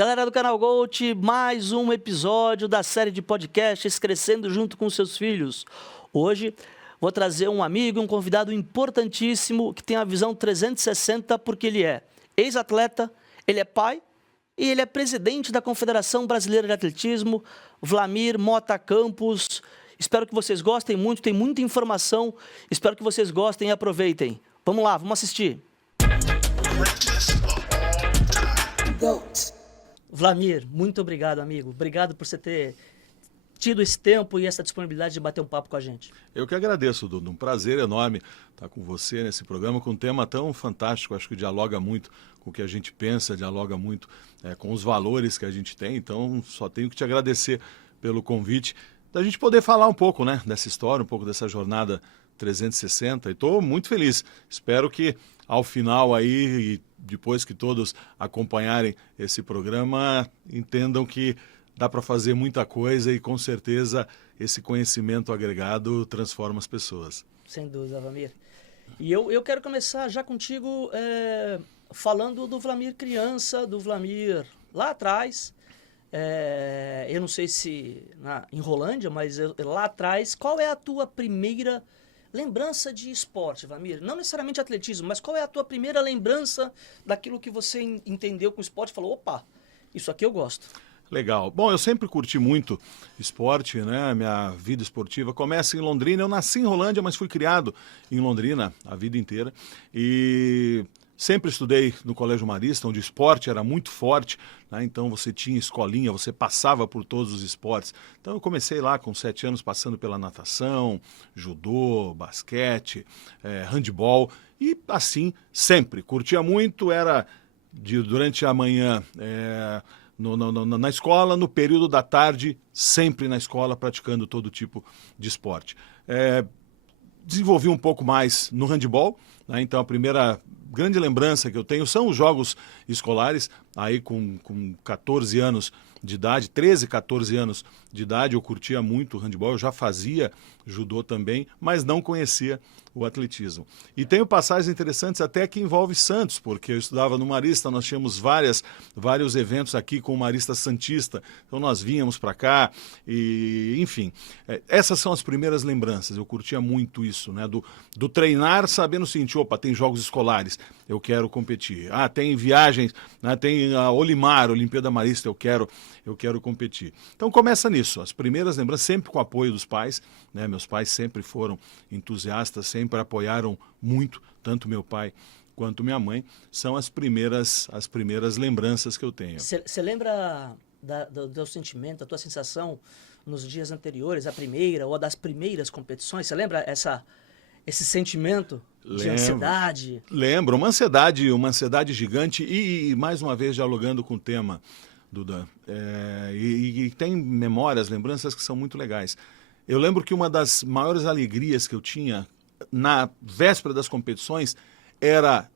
Galera do canal Gold, mais um episódio da série de podcasts Crescendo Junto com Seus Filhos. Hoje vou trazer um amigo, um convidado importantíssimo que tem a visão 360 porque ele é ex-atleta, ele é pai e ele é presidente da Confederação Brasileira de Atletismo, Vlamir Mota Campos. Espero que vocês gostem muito, tem muita informação, espero que vocês gostem e aproveitem. Vamos lá, vamos assistir. Vlamir, muito obrigado, amigo. Obrigado por você ter tido esse tempo e essa disponibilidade de bater um papo com a gente. Eu que agradeço, Dudu. Um prazer enorme estar com você nesse programa com um tema tão fantástico. Acho que dialoga muito com o que a gente pensa, dialoga muito com os valores que a gente tem. Então, só tenho que te agradecer pelo convite, da gente poder falar um pouco, né, dessa história, um pouco dessa jornada 360. E estou muito feliz. Espero que ao final aí, e depois que todos acompanharem esse programa, entendam que dá para fazer muita coisa e com certeza esse conhecimento agregado transforma as pessoas. Sem dúvida, Vlamir. E eu quero começar já contigo falando do Vlamir criança, do Vlamir lá atrás. Eu não sei se em Rolândia, mas lá atrás, qual é a tua primeira lembrança de esporte, Vlamir? Não necessariamente atletismo, mas qual é a tua primeira lembrança daquilo que você entendeu com o esporte e falou, opa, isso aqui eu gosto? Legal. Bom, eu sempre curti muito esporte, né? Minha vida esportiva começa em Londrina. Eu nasci em Rolândia, mas fui criado em Londrina a vida inteira. E sempre estudei no Colégio Marista, onde o esporte era muito forte, né? Então você tinha escolinha, você passava por todos os esportes. Então eu comecei lá com 7 anos, passando pela natação, judô, basquete, handebol. E assim, sempre. Curtia muito, era durante a manhã... na escola, no período da tarde, sempre na escola, praticando todo tipo de esporte. Desenvolvi um pouco mais no handebol, né? Então a primeira grande lembrança que eu tenho são os jogos escolares, aí com 14 anos de idade, 13, 14 anos de idade, eu curtia muito o handebol, eu já fazia judô também, mas não conhecia o atletismo. E tenho passagens interessantes até que envolve Santos, porque eu estudava no Marista, nós tínhamos vários eventos aqui com o Marista Santista, então nós vínhamos para cá e, enfim, essas são as primeiras lembranças, eu curtia muito isso, né, do treinar sabendo o seguinte, opa, tem jogos escolares, eu quero competir, tem viagens, né, tem a Olimar, Olimpíada Marista, eu quero competir. Então começa nisso, as primeiras lembranças, sempre com o apoio dos pais, né, meus pais sempre foram entusiastas, sempre apoiaram muito, tanto meu pai quanto minha mãe, são as primeiras lembranças que eu tenho. Você lembra do teu sentimento, da tua sensação nos dias anteriores, a primeira ou das primeiras competições? Você lembra esse sentimento de ansiedade? Lembro, uma ansiedade gigante e mais uma vez dialogando com o tema, Duda, e tem memórias, lembranças que são muito legais. Eu lembro que uma das maiores alegrias que eu tinha na véspera das competições era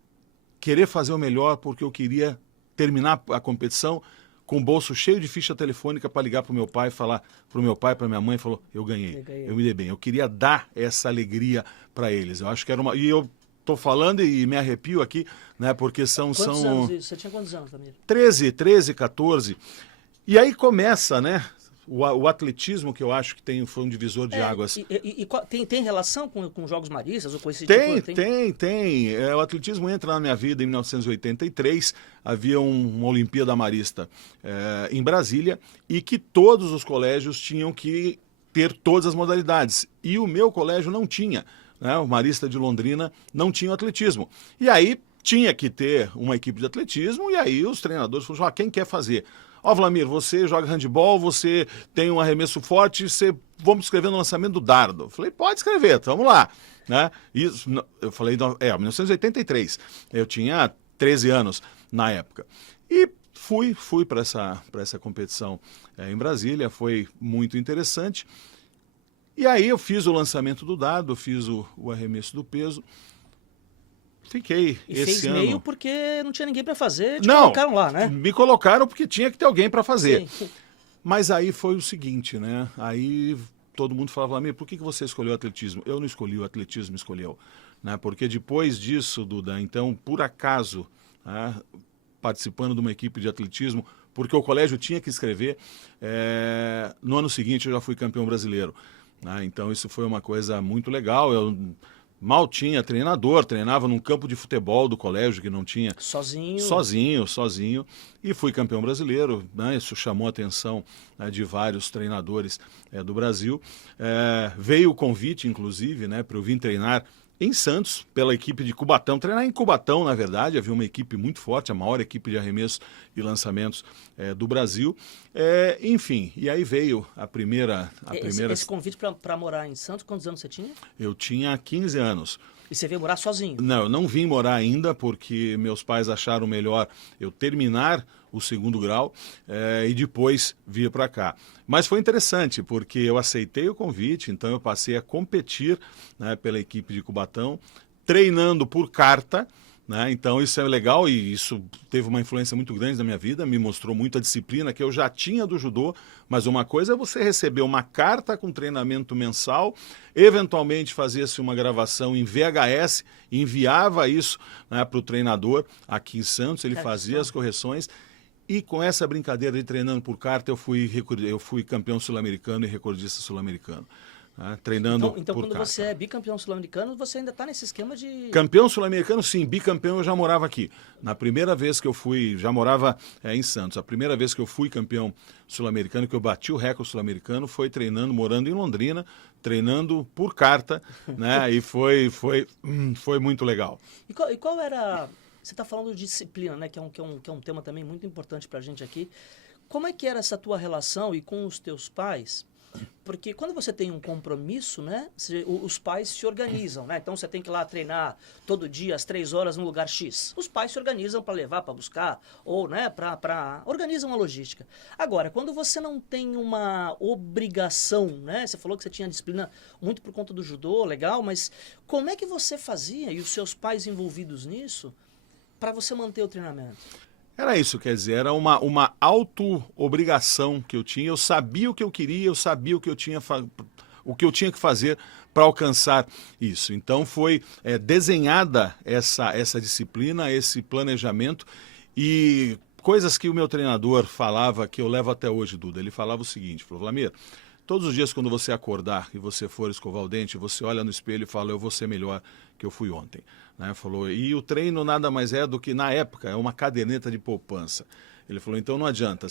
querer fazer o melhor porque eu queria terminar a competição com o bolso cheio de ficha telefônica para ligar para o meu pai e falar para o meu pai, para minha mãe, falou, eu ganhei, eu me dei bem. Eu queria dar essa alegria para eles. Eu acho que era uma... E eu estou falando e me arrepio aqui, né, porque são... Quantos anos isso? Você tinha quantos anos, Vlamir? 13, 14. E aí começa, né? O atletismo, que eu acho que foi um divisor de águas. Tem relação com Jogos Maristas ou com esse tipo? Tem. O atletismo entra na minha vida em 1983. Havia uma Olimpíada Marista em Brasília e que todos os colégios tinham que ter todas as modalidades. E o meu colégio não tinha, né? O Marista de Londrina não tinha o atletismo. E aí tinha que ter uma equipe de atletismo e aí os treinadores falaram, quem quer fazer? Vlamir, você joga handebol, você tem um arremesso forte, vamos escrever no lançamento do dardo. Eu falei, pode escrever, vamos lá. Né? Isso, eu falei, 1983, eu tinha 13 anos na época. E fui para essa competição em Brasília, foi muito interessante. E aí eu fiz o lançamento do dardo, fiz o arremesso do peso. Fiquei e esse ano. Fez meio porque não tinha ninguém para fazer, colocaram lá, né? Me colocaram porque tinha que ter alguém para fazer. Sim. Mas aí foi o seguinte, né? Aí todo mundo falava, amigo, por que você escolheu o atletismo? Eu não escolhi, o atletismo escolheu. Né? Porque depois disso, Duda, então, por acaso, né, participando de uma equipe de atletismo, porque o colégio tinha que inscrever. No ano seguinte eu já fui campeão brasileiro, né? Então isso foi uma coisa muito legal. Eu mal tinha treinador, treinava num campo de futebol do colégio que não tinha. Sozinho, e fui campeão brasileiro, né? Isso chamou a atenção, né, de vários treinadores do Brasil. Veio o convite, inclusive, né, para eu vir treinar em Santos, pela equipe de Cubatão. Treinar em Cubatão, na verdade, havia uma equipe muito forte, a maior equipe de arremessos e lançamentos do Brasil. Enfim, e aí veio a primeira... Esse convite para morar em Santos, quantos anos você tinha? Eu tinha 15 anos. E você veio morar sozinho? Não, eu não vim morar ainda, porque meus pais acharam melhor eu terminar o segundo grau e depois vir para cá. Mas foi interessante, porque eu aceitei o convite, então eu passei a competir, né, pela equipe de Cubatão, treinando por carta, né? Então isso é legal e isso teve uma influência muito grande na minha vida, me mostrou muito a disciplina que eu já tinha do judô, mas uma coisa é você receber uma carta com treinamento mensal, eventualmente fazia-se uma gravação em VHS, enviava isso, né, para o treinador aqui em Santos, ele fazia as correções. E com essa brincadeira de treinando por carta, eu fui campeão sul-americano e recordista sul-americano. Né? Treinando então por quando carta. você é bicampeão sul-americano, você ainda está nesse esquema de... Campeão sul-americano, sim. Bicampeão, eu já morava aqui. Na primeira vez que eu fui, já morava em Santos. A primeira vez que eu fui campeão sul-americano, que eu bati o recorde sul-americano, foi treinando, morando em Londrina, treinando por carta, né? E foi muito legal. E qual era... Você está falando de disciplina, né? Que é um tema também muito importante para a gente aqui. Como é que era essa tua relação e com os teus pais? Porque quando você tem um compromisso, né? Os pais se organizam, né? Então você tem que ir lá treinar todo dia às 3 horas no lugar X. Os pais se organizam para levar, para buscar, ou, né, organizam a logística. Agora, quando você não tem uma obrigação, né? Você falou que você tinha disciplina muito por conta do judô, legal, mas como é que você fazia, e os seus pais envolvidos nisso, para você manter o treinamento? Era isso, quer dizer, era uma auto-obrigação que eu tinha. Eu sabia o que eu queria, eu sabia o que eu tinha que fazer para alcançar isso. Então foi desenhada essa disciplina, esse planejamento e coisas que o meu treinador falava que eu levo até hoje, Duda. Ele falava o seguinte, falou: Vlamir, todos os dias quando você acordar e você for escovar o dente, você olha no espelho e fala: eu vou ser melhor que eu fui ontem. Né? Falou, e o treino nada mais é do que, na época, é uma caderneta de poupança. Ele falou, então não adianta,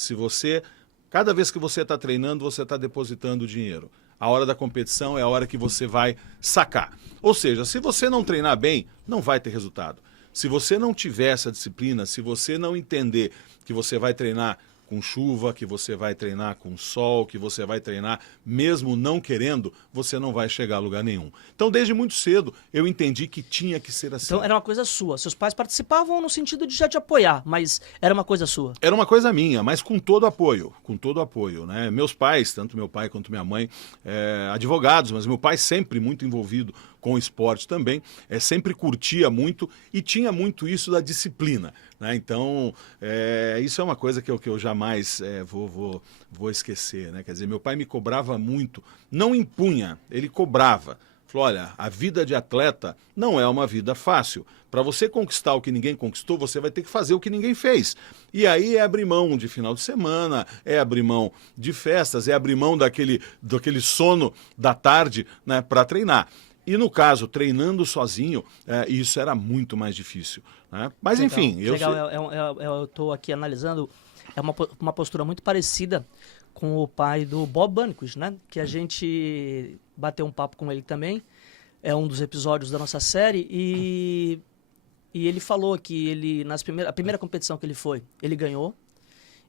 cada vez que você está treinando, você está depositando dinheiro. A hora da competição é a hora que você vai sacar. Ou seja, se você não treinar bem, não vai ter resultado. Se você não tiver essa disciplina, se você não entender que você vai treinar com chuva, que você vai treinar com sol, que você vai treinar mesmo não querendo, você não vai chegar a lugar nenhum. Então, desde muito cedo, eu entendi que tinha que ser assim. Então, era uma coisa sua. Seus pais participavam no sentido de já te apoiar, mas era uma coisa sua. Era uma coisa minha, mas com todo apoio, né? Meus pais, tanto meu pai quanto minha mãe, advogados, mas meu pai sempre muito envolvido com o esporte também, sempre curtia muito e tinha muito isso da disciplina, né? Então, isso é uma coisa que eu jamais vou esquecer, né? Quer dizer, meu pai me cobrava muito, não impunha, ele cobrava. Falou, olha, a vida de atleta não é uma vida fácil. Para você conquistar o que ninguém conquistou, você vai ter que fazer o que ninguém fez. E aí é abrir mão de final de semana, é abrir mão de festas, é abrir mão daquele sono da tarde, né, para treinar. E no caso, treinando sozinho, isso era muito mais difícil, né? Mas legal, enfim... Eu estou aqui analisando, é uma postura muito parecida com o pai do Bob Burnquist, né? Que a gente bateu um papo com ele também, é um dos episódios da nossa série, e ele falou que a primeira competição que ele foi, ele ganhou.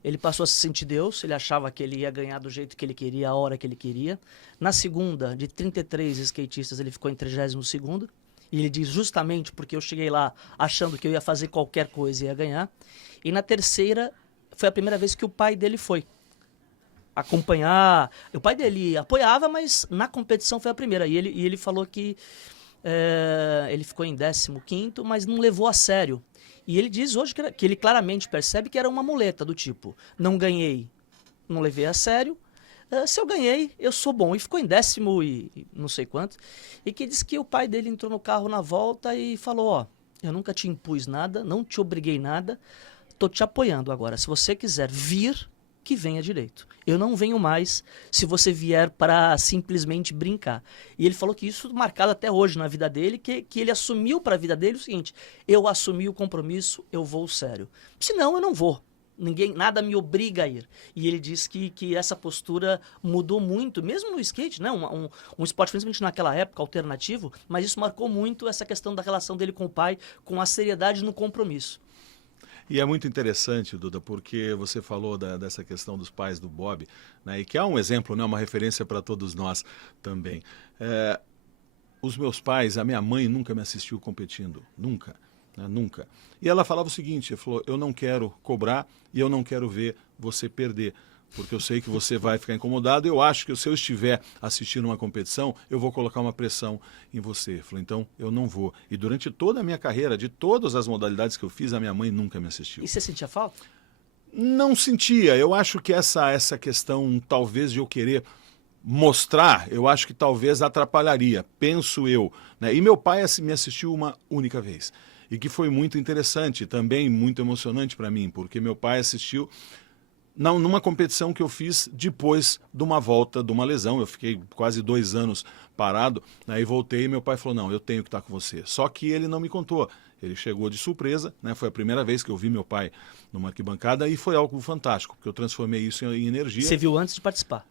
Ele passou a se sentir Deus, ele achava que ele ia ganhar do jeito que ele queria, a hora que ele queria. Na segunda, de 33 skatistas, ele ficou em 32º. E ele diz, justamente porque eu cheguei lá achando que eu ia fazer qualquer coisa e ia ganhar. E na terceira, foi a primeira vez que o pai dele foi acompanhar. O pai dele apoiava, mas na competição foi a primeira. E ele falou que ele ficou em 15º, mas não levou a sério. E ele diz hoje que ele claramente percebe que era uma muleta do tipo, não ganhei, não levei a sério, se eu ganhei, eu sou bom. E ficou em 10º e não sei quanto. E que diz que o pai dele entrou no carro na volta e falou, ó, eu nunca te impus nada, não te obriguei nada, tô te apoiando agora. Se você quiser vir, que venha direito. Eu não venho mais se você vier para simplesmente brincar. E ele falou que isso marcado até hoje na vida dele, que ele assumiu para a vida dele o seguinte: eu assumi o compromisso, eu vou sério. Senão eu não vou. Nada me obriga a ir. E ele diz que essa postura mudou muito, mesmo no skate, né? Um esporte, principalmente naquela época, alternativo, mas isso marcou muito essa questão da relação dele com o pai, com a seriedade no compromisso. E é muito interessante, Duda, porque você falou dessa questão dos pais do Bob, né, e que é um exemplo, né, uma referência para todos nós também. Os meus pais, a minha mãe nunca me assistiu competindo, nunca, né, nunca. E ela falava o seguinte, ela falou, eu não quero cobrar e eu não quero ver você perder, porque eu sei que você vai ficar incomodado. Eu acho que se eu estiver assistindo uma competição, eu vou colocar uma pressão em você. Falei, então eu não vou. E durante toda a minha carreira, de todas as modalidades que eu fiz, a minha mãe nunca me assistiu. E você sentia falta? Não sentia. Eu acho que essa questão, talvez, de eu querer mostrar, eu acho que talvez atrapalharia, penso eu, né? E meu pai me assistiu uma única vez. E que foi muito interessante, também muito emocionante para mim, porque meu pai assistiu numa competição que eu fiz depois de uma volta, de uma lesão. Eu fiquei quase 2 anos parado, né, e voltei e meu pai falou, não, eu tenho que estar com você. Só que ele não me contou. Ele chegou de surpresa, né, foi a primeira vez que eu vi meu pai numa arquibancada e foi algo fantástico, porque eu transformei isso em energia. Você viu antes de participar?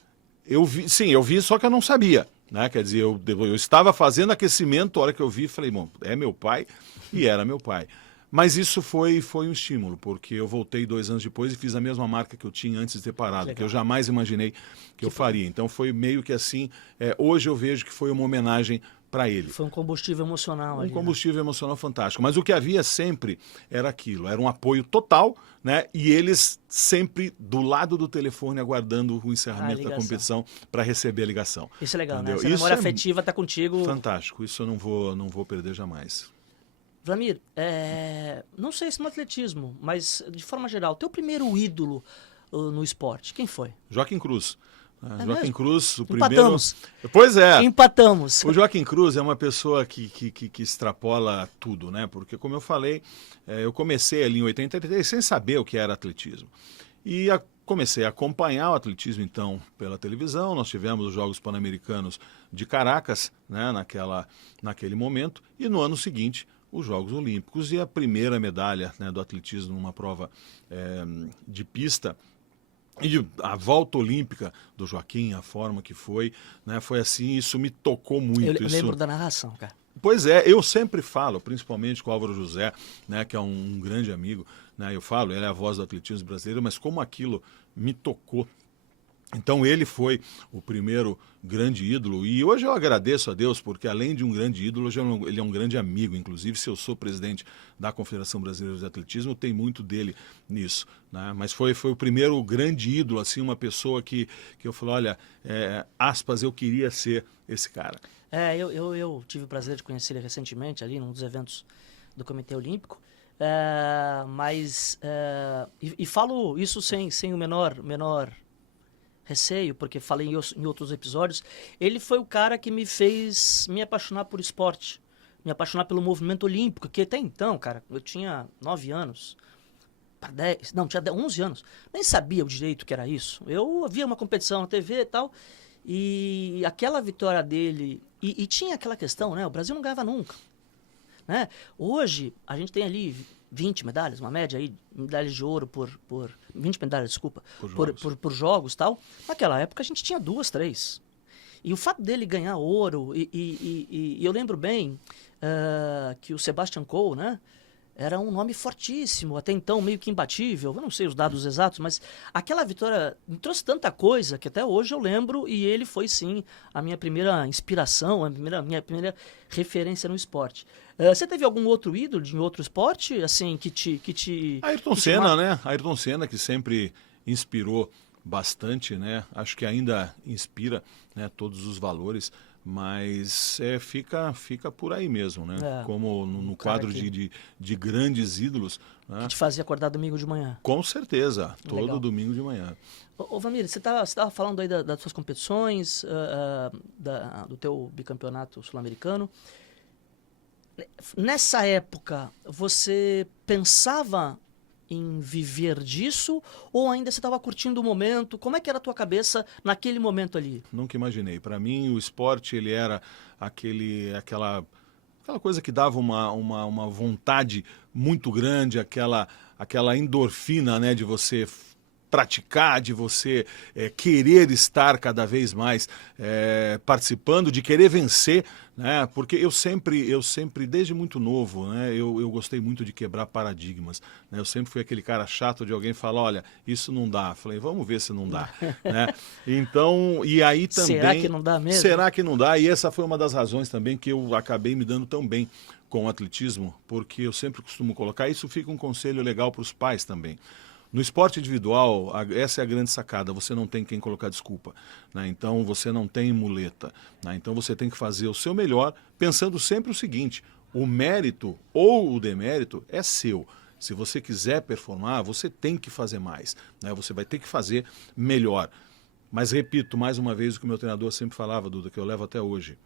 Eu vi, sim, eu vi, só que eu não sabia. Né? Quer dizer, eu estava fazendo aquecimento, a hora que eu vi, falei, bom, é meu pai, e era meu pai. Mas isso foi um estímulo, porque eu voltei 2 anos depois e fiz a mesma marca que eu tinha antes de ter parado, Legal. que eu jamais imaginei que eu faria. Então foi meio que assim, hoje eu vejo que foi uma homenagem para ele. Foi um combustível emocional. Um combustível emocional fantástico. Mas o que havia sempre era aquilo, era um apoio total, né? E eles sempre do lado do telefone aguardando o encerramento da competição para receber a ligação. Isso é legal, entendeu? Né? Essa memória afetiva está contigo. Fantástico, isso eu não vou perder jamais. Vlamir, não sei se no atletismo, mas de forma geral, teu primeiro ídolo no esporte, quem foi? Joaquim Cruz. Joaquim mesmo? Cruz, o Empatamos. primeiro... Pois é. Empatamos. O Joaquim Cruz é uma pessoa que extrapola tudo, né? Porque, como eu falei, eu comecei ali em 83 sem saber o que era atletismo. E comecei a acompanhar o atletismo, então, pela televisão. Nós tivemos os Jogos Pan-Americanos de Caracas, né, naquele momento. E no ano seguinte, os Jogos Olímpicos. E a primeira medalha, né, do atletismo numa prova de pista. E a volta olímpica do Joaquim, a forma que foi, né, foi assim, isso me tocou muito. Eu lembro da narração, cara. Pois é, eu sempre falo, principalmente com o Álvaro José, né, que é um grande amigo, né, eu falo, ele é a voz do atletismo brasileiro, mas como aquilo me tocou. Então ele foi o primeiro grande ídolo e hoje eu agradeço a Deus porque além de um grande ídolo, hoje ele é um grande amigo. Inclusive, se eu sou presidente da Confederação Brasileira de Atletismo, tem muito dele nisso, né? Mas foi o primeiro grande ídolo, assim, uma pessoa que eu falo, olha, aspas, eu queria ser esse cara. Eu tive o prazer de conhecer ele recentemente ali num dos eventos do Comitê Olímpico. E falo isso sem o menor receio, porque falei em outros episódios. Ele foi o cara que me fez me apaixonar por esporte, me apaixonar pelo movimento olímpico, que até então, cara, eu tinha 9 anos, tinha 11 anos, nem sabia o direito que era isso. Eu via uma competição na TV e tal, e aquela vitória dele, e tinha aquela questão, né, o Brasil não ganhava nunca, né? Hoje, a gente tem ali 20 medalhas, uma média aí, medalhas de ouro 20 medalhas, desculpa, por jogos e tal. Naquela época a gente tinha 2, 3. E o fato dele ganhar ouro, e eu lembro bem que o Sebastian Coe, né, era um nome fortíssimo, até então meio que imbatível, eu não sei os dados exatos, mas aquela vitória me trouxe tanta coisa que até hoje eu lembro, e ele foi sim a minha primeira inspiração, minha primeira referência no esporte. Você teve algum outro ídolo de outro esporte, assim, que te Ayrton Senna, né? Ayrton Senna, que sempre inspirou bastante, né? Acho que ainda inspira, né, todos os valores, mas fica por aí mesmo, né? Como no quadro de grandes ídolos. Né? Que te fazia acordar domingo de manhã. Com certeza, todo Legal. Domingo de manhã. Ô Vlamir, você estava falando aí das suas competições, do teu bicampeonato sul-americano. Nessa época, você pensava em viver disso? Ou ainda você estava curtindo o momento? Como é que era a tua cabeça naquele momento ali? Nunca imaginei. Para mim, o esporte ele era aquela coisa que dava uma vontade muito grande, aquela endorfina, né, de você praticar, de você querer estar cada vez mais participando, de querer vencer, né? Porque eu sempre, desde muito novo, né, eu gostei muito de quebrar paradigmas, né? Eu sempre fui aquele cara chato de alguém falar, olha, isso não dá. Falei, vamos ver se não dá, né? Então, e aí também... Será que não dá mesmo? Será que não dá? E essa foi uma das razões também que eu acabei me dando tão bem com o atletismo, porque eu sempre costumo colocar, isso fica um conselho legal para os pais também. No esporte individual, essa é a grande sacada, você não tem quem colocar desculpa, né? Então você não tem muleta, né? Então você tem que fazer o seu melhor, pensando sempre o seguinte, o mérito ou o demérito é seu. Se você quiser performar, você tem que fazer mais, né? Você vai ter que fazer melhor. Mas repito mais uma vez o que o meu treinador sempre falava, Duda, que eu levo até hoje.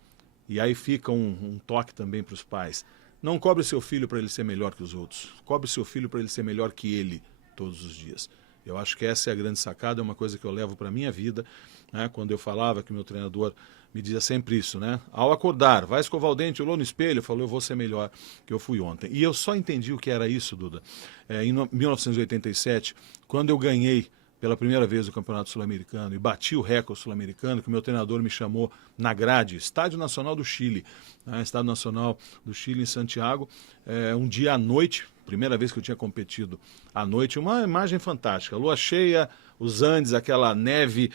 E aí fica um toque também para os pais. Não cobre seu filho para ele ser melhor que os outros. Cobre seu filho para ele ser melhor que ele todos os dias. Eu acho que essa é a grande sacada, é uma coisa que eu levo para a minha vida, né? Quando eu falava que o meu treinador me dizia sempre isso, né? Ao acordar, vai escovar o dente, olhou no espelho, falou, eu vou ser melhor que eu fui ontem. E eu só entendi o que era isso, Duda, em 1987, quando eu ganhei pela primeira vez o Campeonato Sul-Americano e bati o recorde sul-americano, que o meu treinador me chamou na grade, Estádio Nacional do Chile, né? Estádio Nacional do Chile em Santiago, um dia à noite, primeira vez que eu tinha competido à noite, uma imagem fantástica, lua cheia, os Andes, aquela neve,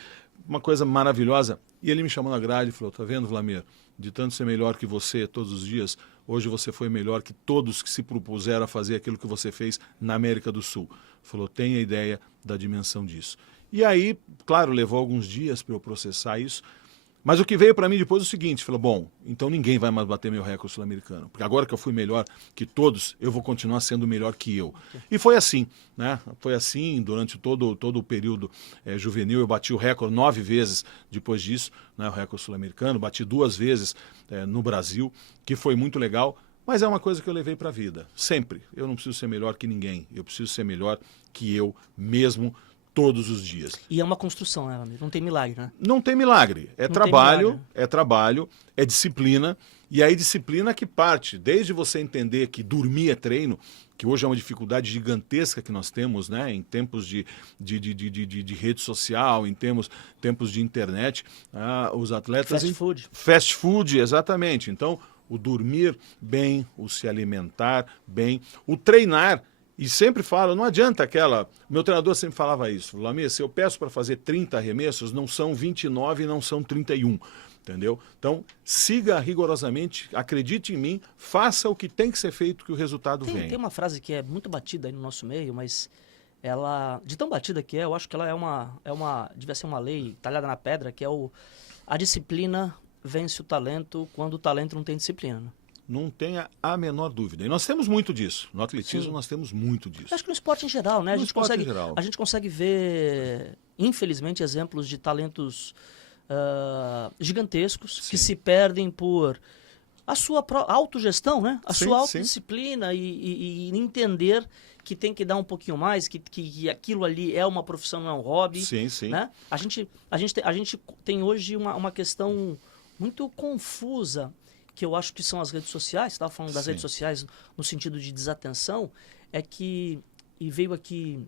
uma coisa maravilhosa. E ele me chamou na grade e falou, tá vendo, Vlamir, de tanto ser melhor que você todos os dias, hoje você foi melhor que todos que se propuseram a fazer aquilo que você fez na América do Sul. Falou, tenha ideia da dimensão disso. E aí, claro, levou alguns dias para eu processar isso, mas o que veio para mim depois é o seguinte, falou, bom, então ninguém vai mais bater meu recorde sul-americano, porque agora que eu fui melhor que todos, eu vou continuar sendo melhor que eu. E foi assim, né? Foi assim durante todo o período juvenil, eu bati o recorde 9 vezes depois disso, né? O recorde sul-americano, bati 2 vezes no Brasil, que foi muito legal, mas é uma coisa que eu levei para a vida, sempre. Eu não preciso ser melhor que ninguém, eu preciso ser melhor que eu mesmo, todos os dias. E é uma construção, né, amigo? Não tem milagre, né? Não tem milagre. É trabalho, é disciplina. E aí disciplina que parte, desde você entender que dormir é treino, que hoje é uma dificuldade gigantesca que nós temos, né, em tempos de rede social, em tempos de internet, os atletas... Fast food. Fast food, exatamente. Então, o dormir bem, o se alimentar bem, o treinar. E sempre falo, não adianta aquela... Meu treinador sempre falava isso. Vlamir, se eu peço para fazer 30 arremessos, não são 29 e não são 31. Entendeu? Então, siga rigorosamente, acredite em mim, faça o que tem que ser feito que o resultado vem. Tem uma frase que é muito batida aí no nosso meio, mas ela, de tão batida que é, eu acho que ela devia ser uma lei talhada na pedra, que é a disciplina vence o talento quando o talento não tem disciplina, né? Não tenha a menor dúvida. E nós temos muito disso. No atletismo, nós temos muito disso. Acho que no esporte em geral, né? A gente consegue ver, infelizmente, exemplos de talentos gigantescos que se perdem por a sua autogestão, né? A sua autodisciplina e entender que tem que dar um pouquinho mais, que aquilo ali é uma profissão, não é um hobby. Sim, sim. Né? A gente tem hoje uma questão muito confusa, que eu acho que são as redes sociais, você estava falando das redes sociais no sentido de desatenção, e veio aqui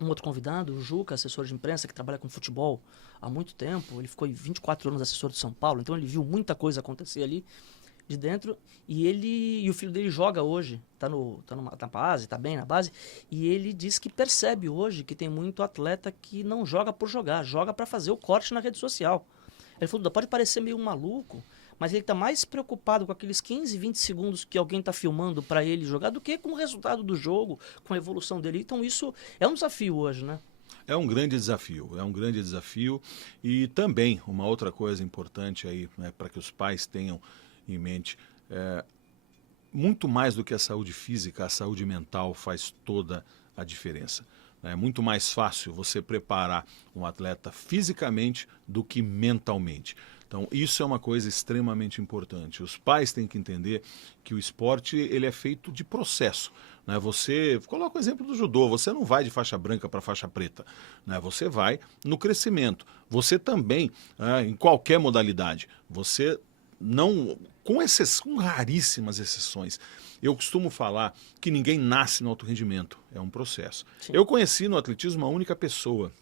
um outro convidado, o Juca, assessor de imprensa, que trabalha com futebol há muito tempo, ele ficou 24 anos assessor de São Paulo, então ele viu muita coisa acontecer ali de dentro, e o filho dele joga hoje, na base, está bem na base, e ele diz que percebe hoje que tem muito atleta que não joga por jogar, joga para fazer o corte na rede social. Ele falou, pode parecer meio maluco, mas ele está mais preocupado com aqueles 15, 20 segundos que alguém está filmando para ele jogar do que com o resultado do jogo, com a evolução dele. Então isso é um desafio hoje, né? É um grande desafio. E também uma outra coisa importante aí, né, para que os pais tenham em mente, muito mais do que a saúde física, a saúde mental faz toda a diferença. É muito mais fácil você preparar um atleta fisicamente do que mentalmente. Então, isso é uma coisa extremamente importante. Os pais têm que entender que o esporte ele é feito de processo. Né? Você, coloca o exemplo do judô, você não vai de faixa branca para faixa preta. Né? Você vai no crescimento. Você também, em qualquer modalidade, você não, com raríssimas exceções, eu costumo falar que ninguém nasce no alto rendimento, é um processo. Sim. Eu conheci no atletismo a única pessoa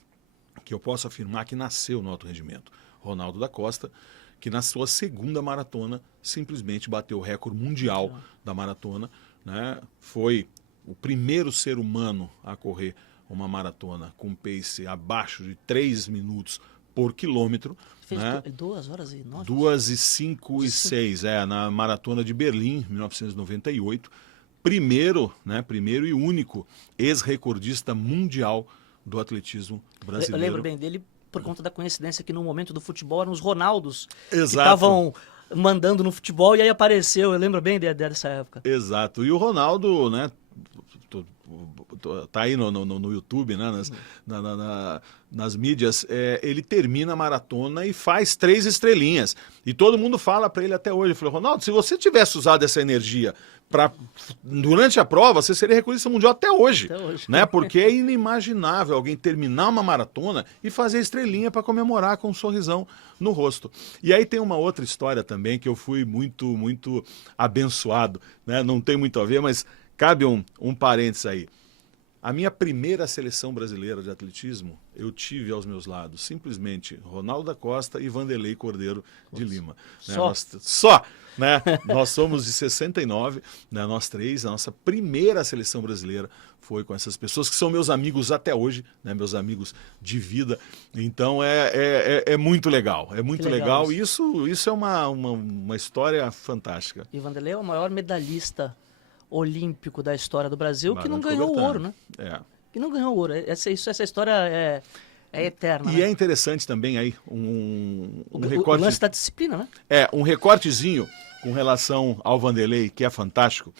que eu posso afirmar que nasceu no alto rendimento, Ronaldo da Costa, que na sua segunda maratona simplesmente bateu o recorde mundial da maratona, né? Foi o primeiro ser humano a correr uma maratona com pace abaixo de 3 minutos por quilômetro. Fez né? 2 horas e 9? 2 e 5 e 6, na maratona de Berlim, 1998. Primeiro e único ex-recordista mundial do atletismo brasileiro. Eu lembro bem dele por conta da coincidência que no momento do futebol eram os Ronaldos Exato. que estavam mandando no futebol e aí apareceu, eu lembro bem dessa época. Exato. E o Ronaldo, né, tá aí no YouTube, né, nas mídias, ele termina a maratona e faz 3 estrelinhas. E todo mundo fala para ele até hoje, falou, Ronaldo, se você tivesse usado essa energia durante a prova, você seria recordista mundial até hoje. Né? Porque é inimaginável alguém terminar uma maratona e fazer estrelinha para comemorar com um sorrisão no rosto. E aí tem uma outra história também que eu fui muito, muito abençoado, né? Não tem muito a ver, mas cabe um parênteses aí. A minha primeira seleção brasileira de atletismo, eu tive aos meus lados simplesmente Ronaldo da Costa e Vanderlei Cordeiro de Lima. Só! Né? Nós somos de 69, né? Nós 3, a nossa primeira seleção brasileira foi com essas pessoas que são meus amigos até hoje, né? Meus amigos de vida. Então é muito legal, é muito legal. Isso é uma história fantástica. E Vanderlei é o maior medalhista olímpico da história do Brasil que não ganhou o ouro, né? Que não ganhou o ouro. Essa história é eterna. E né? é interessante também aí um recorte. O lance da disciplina, né? Um recortezinho com relação ao Vanderlei, que é fantástico.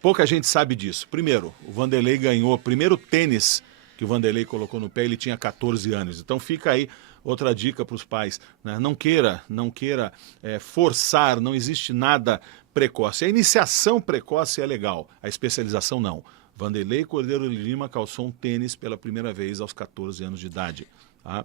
Pouca gente sabe disso. Primeiro, o Vanderlei ganhou o primeiro tênis que o Vanderlei colocou no pé, ele tinha 14 anos. Então fica aí outra dica para os pais. Né? Não queira forçar, não existe nada precoce. A iniciação precoce é legal, a especialização não. Vanderlei Cordeiro de Lima calçou um tênis pela primeira vez aos 14 anos de idade. Tá?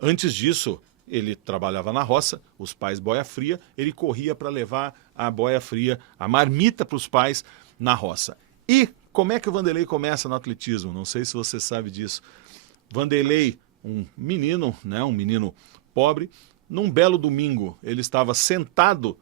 Antes disso, ele trabalhava na roça, os pais boia fria, ele corria para levar a boia fria, a marmita para os pais na roça. E como é que o Vanderlei começa no atletismo? Não sei se você sabe disso. Vanderlei, um menino pobre, num belo domingo, ele estava sentado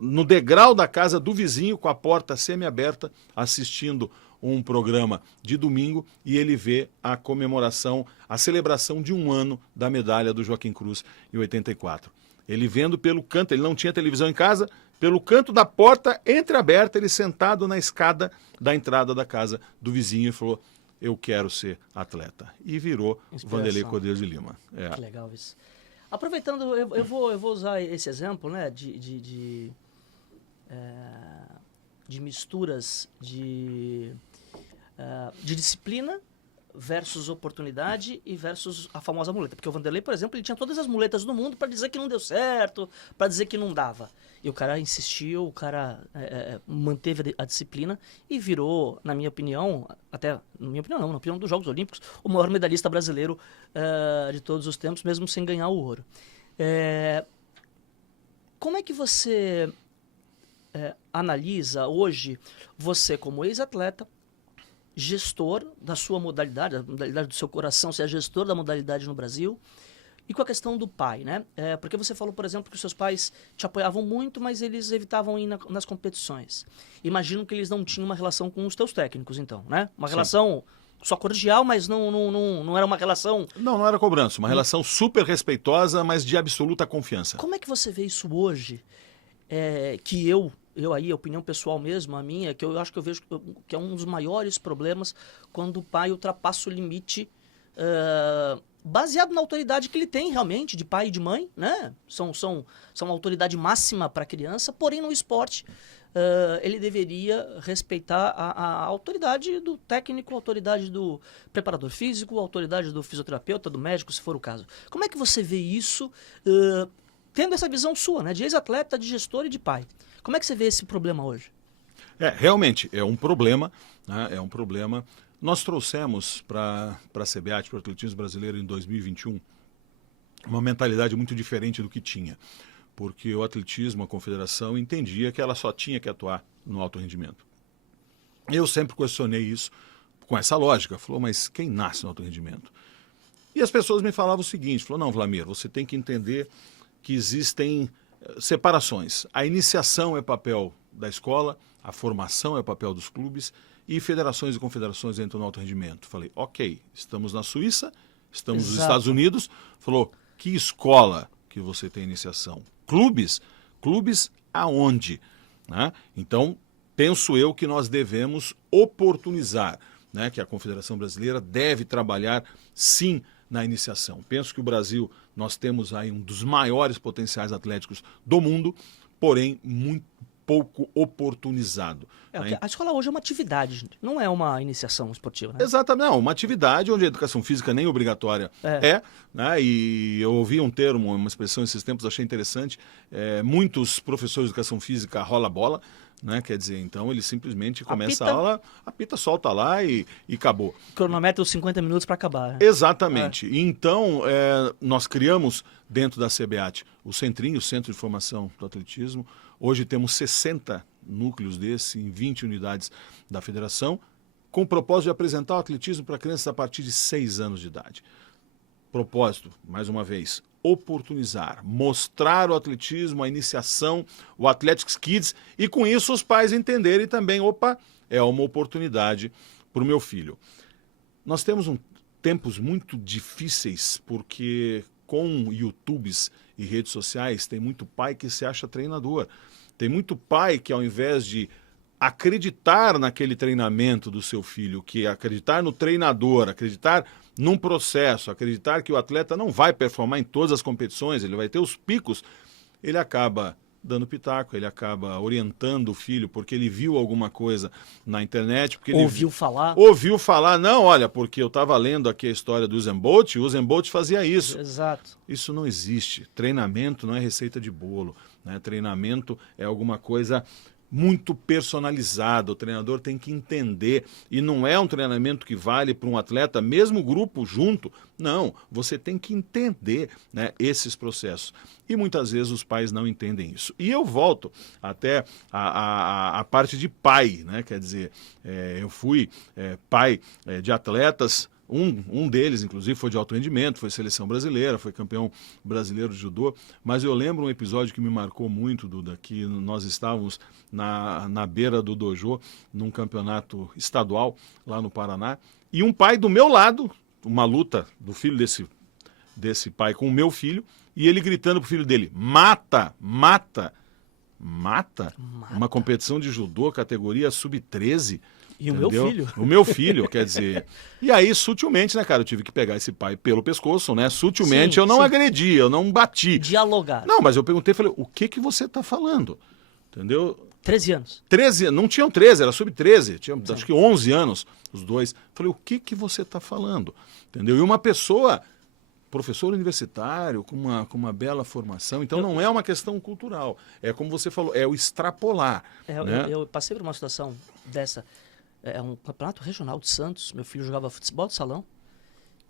no degrau da casa do vizinho, com a porta semi-aberta, assistindo um programa de domingo, e ele vê a comemoração, a celebração de 1 ano da medalha do Joaquim Cruz em 84. Ele vendo pelo canto, ele não tinha televisão em casa, pelo canto da porta entreaberta, ele sentado na escada da entrada da casa do vizinho e falou, eu quero ser atleta. E virou Vanderlei Cordeiro de Lima. Que legal isso. Aproveitando, eu vou usar esse exemplo, né, de misturas de disciplina versus oportunidade e versus a famosa muleta. Porque o Vanderlei, por exemplo, ele tinha todas as muletas do mundo para dizer que não deu certo, para dizer que não dava. E o cara insistiu, o cara manteve a disciplina e virou, na minha opinião, na opinião dos Jogos Olímpicos, o maior medalhista brasileiro de todos os tempos, mesmo sem ganhar o ouro. Como é que você analisa hoje, você como ex-atleta, gestor da sua modalidade, da modalidade do seu coração, você é gestor da modalidade no Brasil, e com a questão do pai, né? Porque você falou, por exemplo, que os seus pais te apoiavam muito, mas eles evitavam ir nas competições. Imagino que eles não tinham uma relação com os teus técnicos, então, né? Uma relação só cordial, mas não era uma relação... Não era cobrança, uma relação super respeitosa, mas de absoluta confiança. Como é que você vê isso hoje? Que eu aí, a opinião pessoal mesmo, a minha, que eu acho que eu vejo que é um dos maiores problemas quando o pai ultrapassa o limite baseado na autoridade que ele tem realmente, de pai e de mãe, né? São autoridade máxima para a criança, porém no esporte ele deveria respeitar a autoridade do técnico, a autoridade do preparador físico, a autoridade do fisioterapeuta, do médico, se for o caso. Como é que você vê isso, tendo essa visão sua, né, de ex-atleta, de gestor e de pai? Como é que você vê esse problema hoje? Realmente, é um problema, né? É um problema. Nós trouxemos para a CBAT, para o atletismo brasileiro, em 2021, uma mentalidade muito diferente do que tinha. Porque o atletismo, a confederação, entendia que ela só tinha que atuar no alto rendimento. Eu sempre questionei isso com essa lógica. Falou, mas quem nasce no alto rendimento? E as pessoas me falavam o seguinte, falou, não, Vlamir, você tem que entender que existem separações. A iniciação é papel da escola, a formação é papel dos clubes e federações e confederações entram no alto rendimento. Falei, ok, estamos na Suíça, estamos nos Estados Unidos. Falou, que escola que você tem iniciação? Clubes? Clubes aonde? Né? Então, penso eu que nós devemos oportunizar, né, que a Confederação Brasileira deve trabalhar, sim, na iniciação. Penso que o Brasil, nós temos aí um dos maiores potenciais atléticos do mundo, porém, muito pouco oportunizado. Né? A escola hoje é uma atividade, não é uma iniciação esportiva. Né? Exatamente, não, uma atividade onde a educação física nem obrigatória né? E eu ouvi um termo, uma expressão esses tempos, achei interessante, muitos professores de educação física rola bola, né? Quer dizer, então ele simplesmente começa a aula, apita, solta lá e acabou. Cronometra os 50 minutos para acabar. Né? Exatamente. Então, nós criamos dentro da CBAT o Centrinho, o Centro de Formação do Atletismo. Hoje temos 60 núcleos desse em 20 unidades da federação, com o propósito de apresentar o atletismo para crianças a partir de 6 anos de idade. Propósito, mais uma vez, oportunizar, mostrar o atletismo, a iniciação, o Athletics Kids, e com isso os pais entenderem também, opa, é uma oportunidade para o meu filho. Nós temos tempos muito difíceis, porque com YouTubes e redes sociais tem muito pai que se acha treinador. Tem muito pai que, ao invés de acreditar naquele treinamento do seu filho, que é acreditar no treinador, acreditar num processo, acreditar que o atleta não vai performar em todas as competições, ele vai ter os picos, ele acaba dando pitaco, ele acaba orientando o filho porque ele viu alguma coisa na internet. Porque ouviu falar. Ouviu falar, não, olha, porque eu estava lendo aqui a história do Usain Bolt, o Usain Bolt fazia isso. Exato. Isso não existe. Treinamento não é receita de bolo. Né? Treinamento é alguma coisa muito personalizado, o treinador tem que entender, e não é um treinamento que vale para um atleta, mesmo grupo junto, não, você tem que entender, né, esses processos, e muitas vezes os pais não entendem isso. E eu volto até a parte de pai, né, quer dizer, eu fui pai de atletas. Um deles, inclusive, foi de alto rendimento, foi seleção brasileira, foi campeão brasileiro de judô. Mas eu lembro um episódio que me marcou muito, Duda, que nós estávamos na beira do dojo, num campeonato estadual lá no Paraná, e um pai do meu lado, uma luta do filho desse pai com o meu filho, e ele gritando pro filho dele, mata, mata, mata, uma competição de judô, categoria sub-13, e entendeu? O meu filho? O meu filho, quer dizer. E aí, sutilmente, né, cara, eu tive que pegar esse pai pelo pescoço, né? Sutilmente, sim, eu não sim. agredi, eu não bati. Dialogar. Não, mas eu perguntei, falei, o que você tá falando? Entendeu? 13 anos. 13, não tinham 13, era sub-13, tinha acho que 11 anos, os dois. Falei, o que você tá falando? Entendeu? E uma pessoa, professor universitário, com uma bela formação, então não é uma questão cultural, é como você falou, é o extrapolar. Né? Eu passei por uma situação dessa. É um campeonato regional de Santos. Meu filho jogava futebol de salão.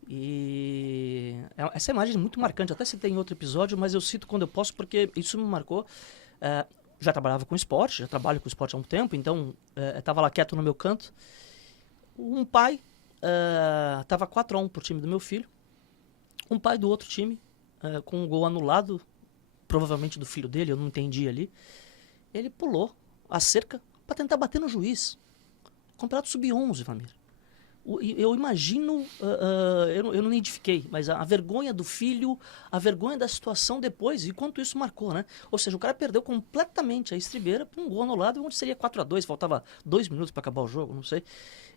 E essa imagem é muito marcante. Até citei em outro episódio, mas eu cito quando eu posso porque isso me marcou. Já trabalhava com esporte, já trabalho com esporte há um tempo, então estava lá quieto no meu canto. Um pai estava 4-1 pro time do meu filho. Um pai do outro time, com um gol anulado, provavelmente do filho dele, eu não entendi ali. Ele pulou a cerca para tentar bater no juiz. Campeonato sub-11, Vlamir. Eu imagino, eu não identifiquei, mas a vergonha do filho, a vergonha da situação depois, e quanto isso marcou, né? Ou seja, o cara perdeu completamente a estribeira por um gol anulado, onde seria 4-2, faltava 2 minutos para acabar o jogo, não sei.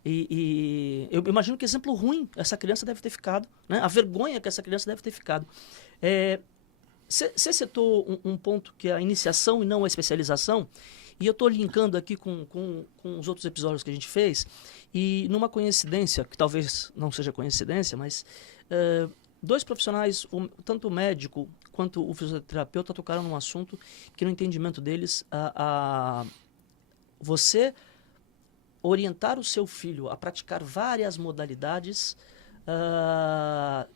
E eu imagino que exemplo ruim essa criança deve ter ficado, né? A vergonha que essa criança deve ter ficado. Você citou um ponto que é a iniciação e não a especialização, E eu estou linkando aqui com os outros episódios que a gente fez, e numa coincidência, que talvez não seja coincidência, mas dois profissionais, tanto o médico quanto o fisioterapeuta, tocaram num assunto que, no entendimento deles, você orientar o seu filho a praticar várias modalidades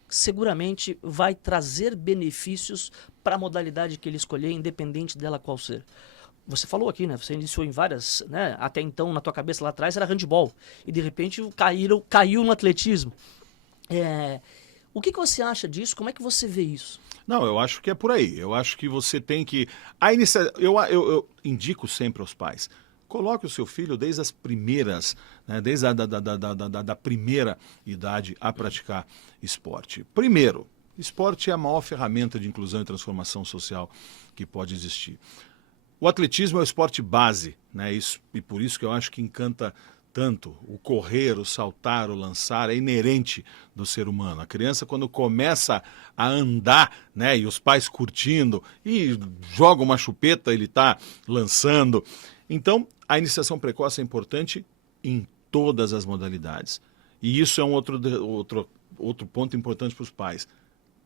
seguramente vai trazer benefícios para a modalidade que ele escolher, independente dela qual ser. Você falou aqui, né? Você iniciou em várias, né? Até então, na tua cabeça lá atrás era handebol. E de repente caiu no atletismo. O que você acha disso? Como é que você vê isso? Não, eu acho que é por aí. Eu acho que você tem que... Eu indico sempre aos pais. Coloque o seu filho desde as primeiras, né? Desde da primeira idade a praticar esporte. Primeiro, esporte é a maior ferramenta de inclusão e transformação social que pode existir. O atletismo é o esporte base, né? E por isso que eu acho que encanta tanto. O correr, o saltar, o lançar é inerente do ser humano. A criança, quando começa a andar, né, e os pais curtindo, e joga uma chupeta, ele está lançando. Então, a iniciação precoce é importante em todas as modalidades. E isso é um outro ponto importante para os pais.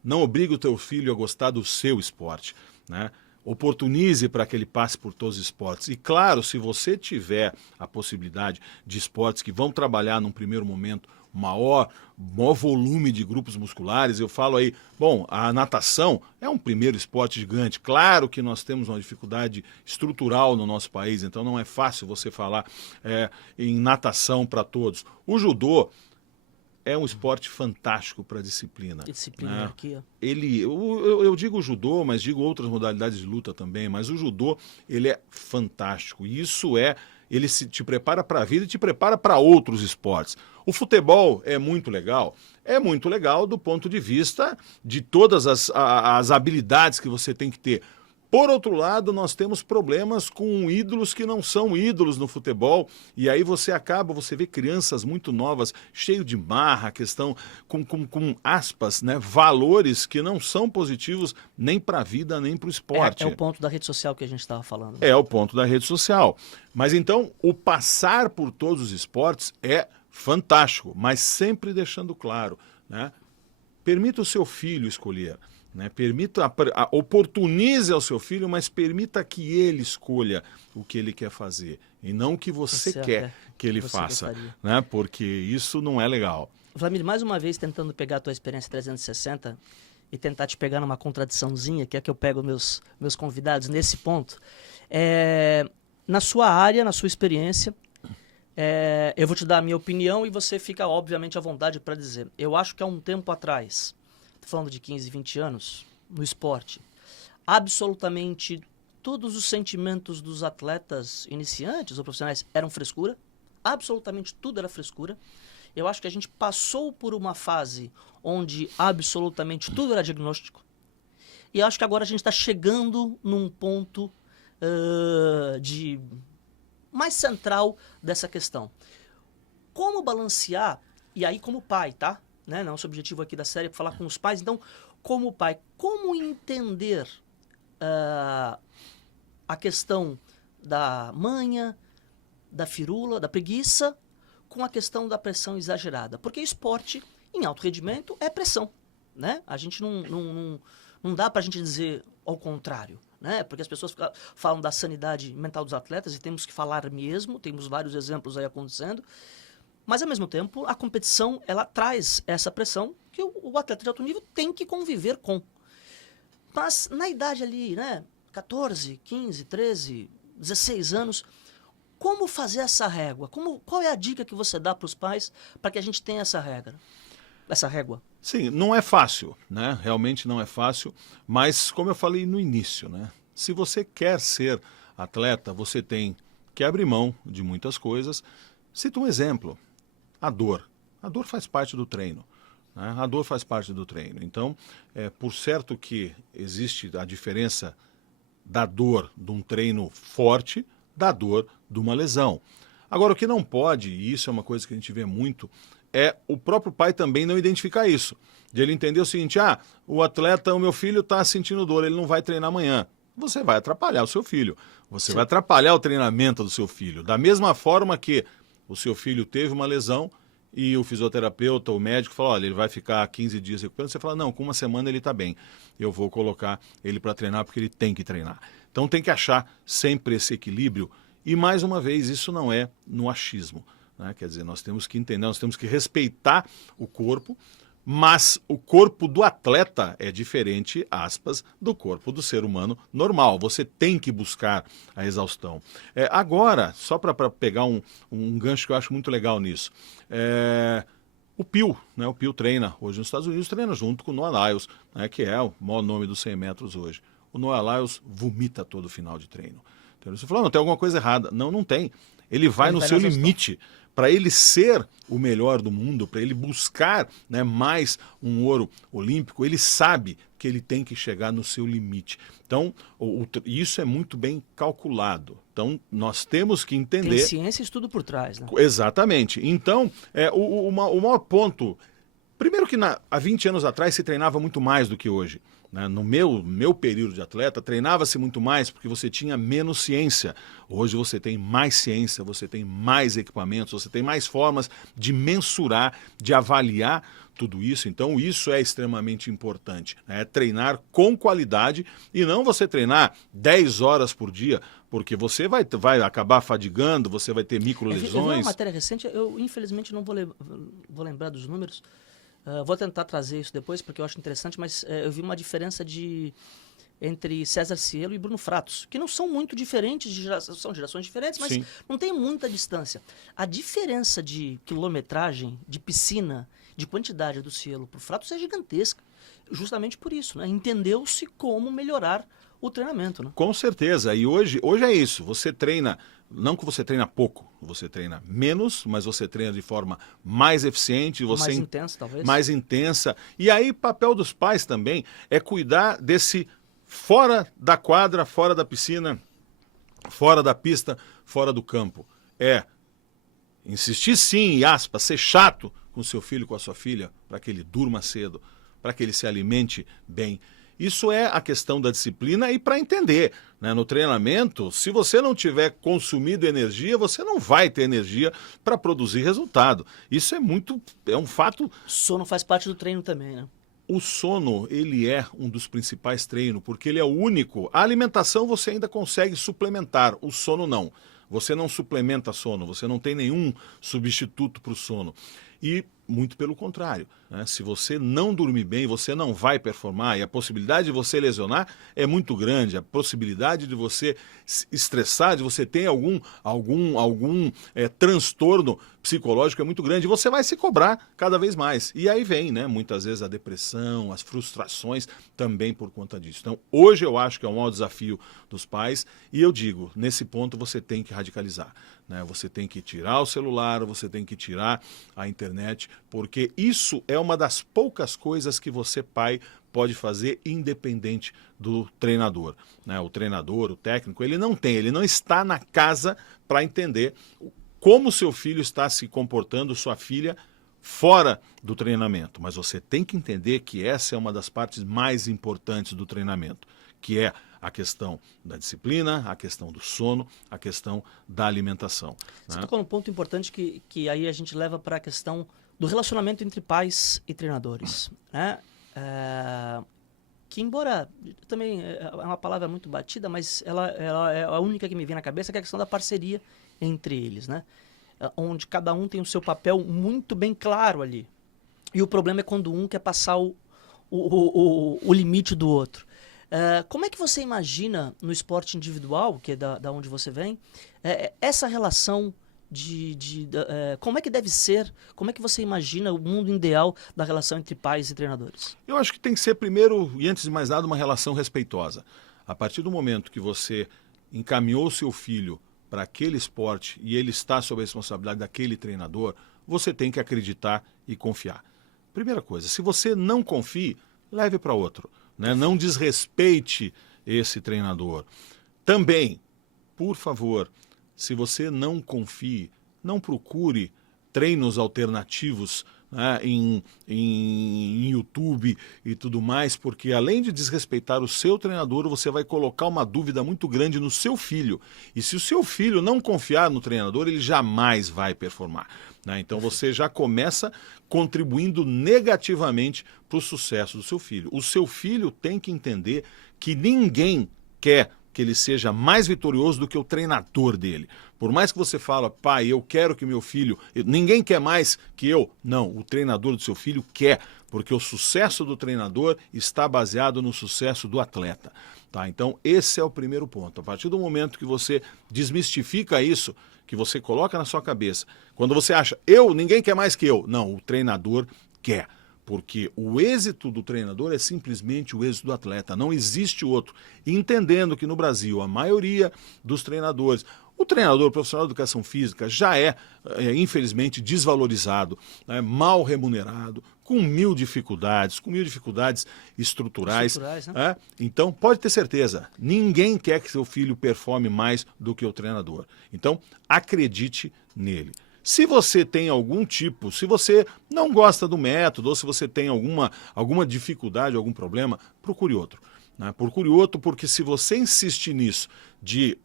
Não obrigue o teu filho a gostar do seu esporte, né? Oportunize para que ele passe por todos os esportes. E claro, se você tiver a possibilidade de esportes que vão trabalhar num primeiro momento maior volume de grupos musculares, eu falo aí, bom, a natação é um primeiro esporte gigante. Claro que nós temos uma dificuldade estrutural no nosso país, então não é fácil você falar em natação para todos. O judô é um esporte fantástico para a disciplina. Que disciplina aqui, ó. Eu digo judô, mas digo outras modalidades de luta também, mas o judô, ele é fantástico. E ele te prepara para a vida e te prepara para outros esportes. O futebol é muito legal do ponto de vista de todas as habilidades que você tem que ter. Por outro lado, nós temos problemas com ídolos que não são ídolos no futebol, e aí você vê crianças muito novas, cheio de marra, questão com aspas, né, valores que não são positivos nem para a vida, nem para o esporte. É o ponto da rede social que a gente estava falando. É o ponto da rede social. Mas então, o passar por todos os esportes é fantástico, mas sempre deixando claro, né, permita o seu filho escolher. Né? Oportunize ao seu filho, mas permita que ele escolha o que ele quer fazer e não o que você quer que ele faça, né? Porque isso não é legal. Vladimir, mais uma vez tentando pegar a tua experiência 360 e tentar te pegar numa contradiçãozinha, que é que eu pego meus convidados nesse ponto. Na sua área, na sua experiência, eu vou te dar a minha opinião e você fica, obviamente, à vontade para dizer. Eu acho que há um tempo atrás, falando de 15, 20 anos, no esporte, absolutamente todos os sentimentos dos atletas iniciantes ou profissionais eram frescura, absolutamente tudo era frescura. Eu acho que a gente passou por uma fase onde absolutamente tudo era diagnóstico, e acho que agora a gente está chegando num ponto mais central dessa questão. Como balancear, e aí como pai, tá? Né? Nosso objetivo aqui da série é falar com os pais. Então, como pai, como entender a questão da manha, da firula, da preguiça, com a questão da pressão exagerada? Porque esporte em alto rendimento é pressão, né? A gente não dá para a gente dizer ao contrário, né? Porque as pessoas falam da sanidade mental dos atletas e temos que falar mesmo, temos vários exemplos aí acontecendo. Mas, ao mesmo tempo, a competição, ela traz essa pressão que o atleta de alto nível tem que conviver com. Mas, na idade ali, né, 14, 15, 13, 16 anos, como fazer essa régua? Qual é a dica que você dá para os pais para que a gente tenha essa régua? Sim, não é fácil, né? Realmente não é fácil, mas, como eu falei no início, né? Se você quer ser atleta, você tem que abrir mão de muitas coisas. Cito um exemplo. A dor faz parte do treino, né? A dor faz parte do treino. Então, por certo que existe a diferença da dor de um treino forte, da dor de uma lesão. Agora, o que não pode, e isso é uma coisa que a gente vê muito, é o próprio pai também não identificar isso. De ele entender o seguinte, o meu filho está sentindo dor, ele não vai treinar amanhã. você vai atrapalhar o seu filho. Você vai atrapalhar o treinamento do seu filho. Da mesma forma que o seu filho teve uma lesão e o fisioterapeuta, o médico falou, olha, ele vai ficar 15 dias recuperando. Você fala, não, com uma semana ele está bem. Eu vou colocar ele para treinar porque ele tem que treinar. Então tem que achar sempre esse equilíbrio. E mais uma vez, isso não é no achismo, né? Quer dizer, nós temos que entender, nós temos que respeitar o corpo, mas o corpo do atleta é diferente, aspas, do corpo do ser humano normal. Você tem que buscar a exaustão. Agora, só para pegar um gancho que eu acho muito legal nisso, o Pio, né? O Pio treina hoje nos Estados Unidos, treina junto com o Noah Lyles, né? Que é o maior nome dos 100 metros hoje. O Noah Lyles vomita todo final de treino. Então, você falou, não, tem alguma coisa errada. Não, não tem. Ele vai no seu limite. Para ele ser o melhor do mundo, para ele buscar, né, mais um ouro olímpico, ele sabe que ele tem que chegar no seu limite. Então, isso é muito bem calculado. Então, nós temos que entender... Tem ciência e estudo por trás, né? Exatamente. Então, o maior ponto... Primeiro que há 20 anos atrás se treinava muito mais do que hoje. Né? No meu período de atleta, treinava-se muito mais porque você tinha menos ciência. Hoje você tem mais ciência, você tem mais equipamentos, você tem mais formas de mensurar, de avaliar tudo isso. Então isso é extremamente importante, né? É treinar com qualidade e não você treinar 10 horas por dia, porque você vai acabar fadigando, você vai ter microlesões. Eu vi uma matéria recente, eu infelizmente não vou lembrar dos números. Vou tentar trazer isso depois, porque eu acho interessante, mas eu vi uma diferença entre César Cielo e Bruno Fratos, que não são muito diferentes, são gerações diferentes, mas sim, não tem muita distância. A diferença de quilometragem, de piscina, de quantidade do Cielo para o Fratos é gigantesca. Justamente por isso, né? Entendeu-se como melhorar o treinamento, né? Com certeza. E hoje é isso. Você treina... Não que você treina pouco, você treina menos, mas você treina de forma mais eficiente. Mais intensa, talvez. Mais intensa. E aí, papel dos pais também é cuidar desse fora da quadra, fora da piscina, fora da pista, fora do campo. Insistir sim, aspas, ser chato com seu filho, com a sua filha, para que ele durma cedo, para que ele se alimente bem. Isso é a questão da disciplina e para entender, né? No treinamento, se você não tiver consumido energia, você não vai ter energia para produzir resultado. Isso é um fato... Sono faz parte do treino também, né? O sono, ele é um dos principais treinos, porque ele é o único. A alimentação você ainda consegue suplementar, o sono não. Você não suplementa sono, você não tem nenhum substituto para o sono. E muito pelo contrário, né? Se você não dormir bem, você não vai performar e a possibilidade de você lesionar é muito grande. A possibilidade de você se estressar, de você ter algum transtorno psicológico é muito grande. E você vai se cobrar cada vez mais. E aí vem, né, muitas vezes a depressão, as frustrações também por conta disso. Então, hoje eu acho que é o maior desafio dos pais e eu digo, nesse ponto você tem que radicalizar, né? Você tem que tirar o celular, você tem que tirar a internet, porque isso é uma das poucas coisas que você, pai, pode fazer independente do treinador, né? O treinador, o técnico, ele não está na casa para entender como seu filho está se comportando, sua filha, fora do treinamento. Mas você tem que entender que essa é uma das partes mais importantes do treinamento, que é a questão da disciplina, a questão do sono, a questão da alimentação. Você tocou num ponto importante que aí a gente leva para a questão do relacionamento entre pais e treinadores, né? Que embora também é uma palavra muito batida, mas ela é a única que me vem na cabeça, que é a questão da parceria entre eles, né? Onde cada um tem o seu papel muito bem claro ali. E o problema é quando um quer passar o limite do outro. Como é que você imagina no esporte individual, que é da onde você vem, essa relação como é que deve ser, como é que você imagina o mundo ideal da relação entre pais e treinadores? Eu acho que tem que ser primeiro, e antes de mais nada, uma relação respeitosa. A partir do momento que você encaminhou o seu filho para aquele esporte e ele está sob a responsabilidade daquele treinador, você tem que acreditar e confiar. Primeira coisa, se você não confie, leve para outro, né? Não desrespeite esse treinador. Também, por favor, se você não confie, não procure treinos alternativos, né, em YouTube, clube e tudo mais, porque além de desrespeitar o seu treinador, você vai colocar uma dúvida muito grande no seu filho. E se o seu filho não confiar no treinador, ele jamais vai performar, né? Então você já começa contribuindo negativamente para o sucesso do seu filho. O seu filho tem que entender que ninguém quer que ele seja mais vitorioso do que o treinador dele. Por mais que você fala, pai, eu quero que meu filho... Ninguém quer mais que eu. Não, o treinador do seu filho quer, porque o sucesso do treinador está baseado no sucesso do atleta. Tá? Então, esse é o primeiro ponto. A partir do momento que você desmistifica isso, que você coloca na sua cabeça, quando você acha, ninguém quer mais que eu. Não, o treinador quer. Porque o êxito do treinador é simplesmente o êxito do atleta, não existe outro. Entendendo que no Brasil a maioria dos treinadores, o treinador profissional de educação física já é infelizmente desvalorizado, né, mal remunerado, com mil dificuldades estruturais. Né? Então pode ter certeza, ninguém quer que seu filho performe mais do que o treinador. Então acredite nele. Se você tem se você não gosta do método, ou se você tem alguma dificuldade, algum problema, procure outro. Né? Procure outro, porque se você insistir nisso, de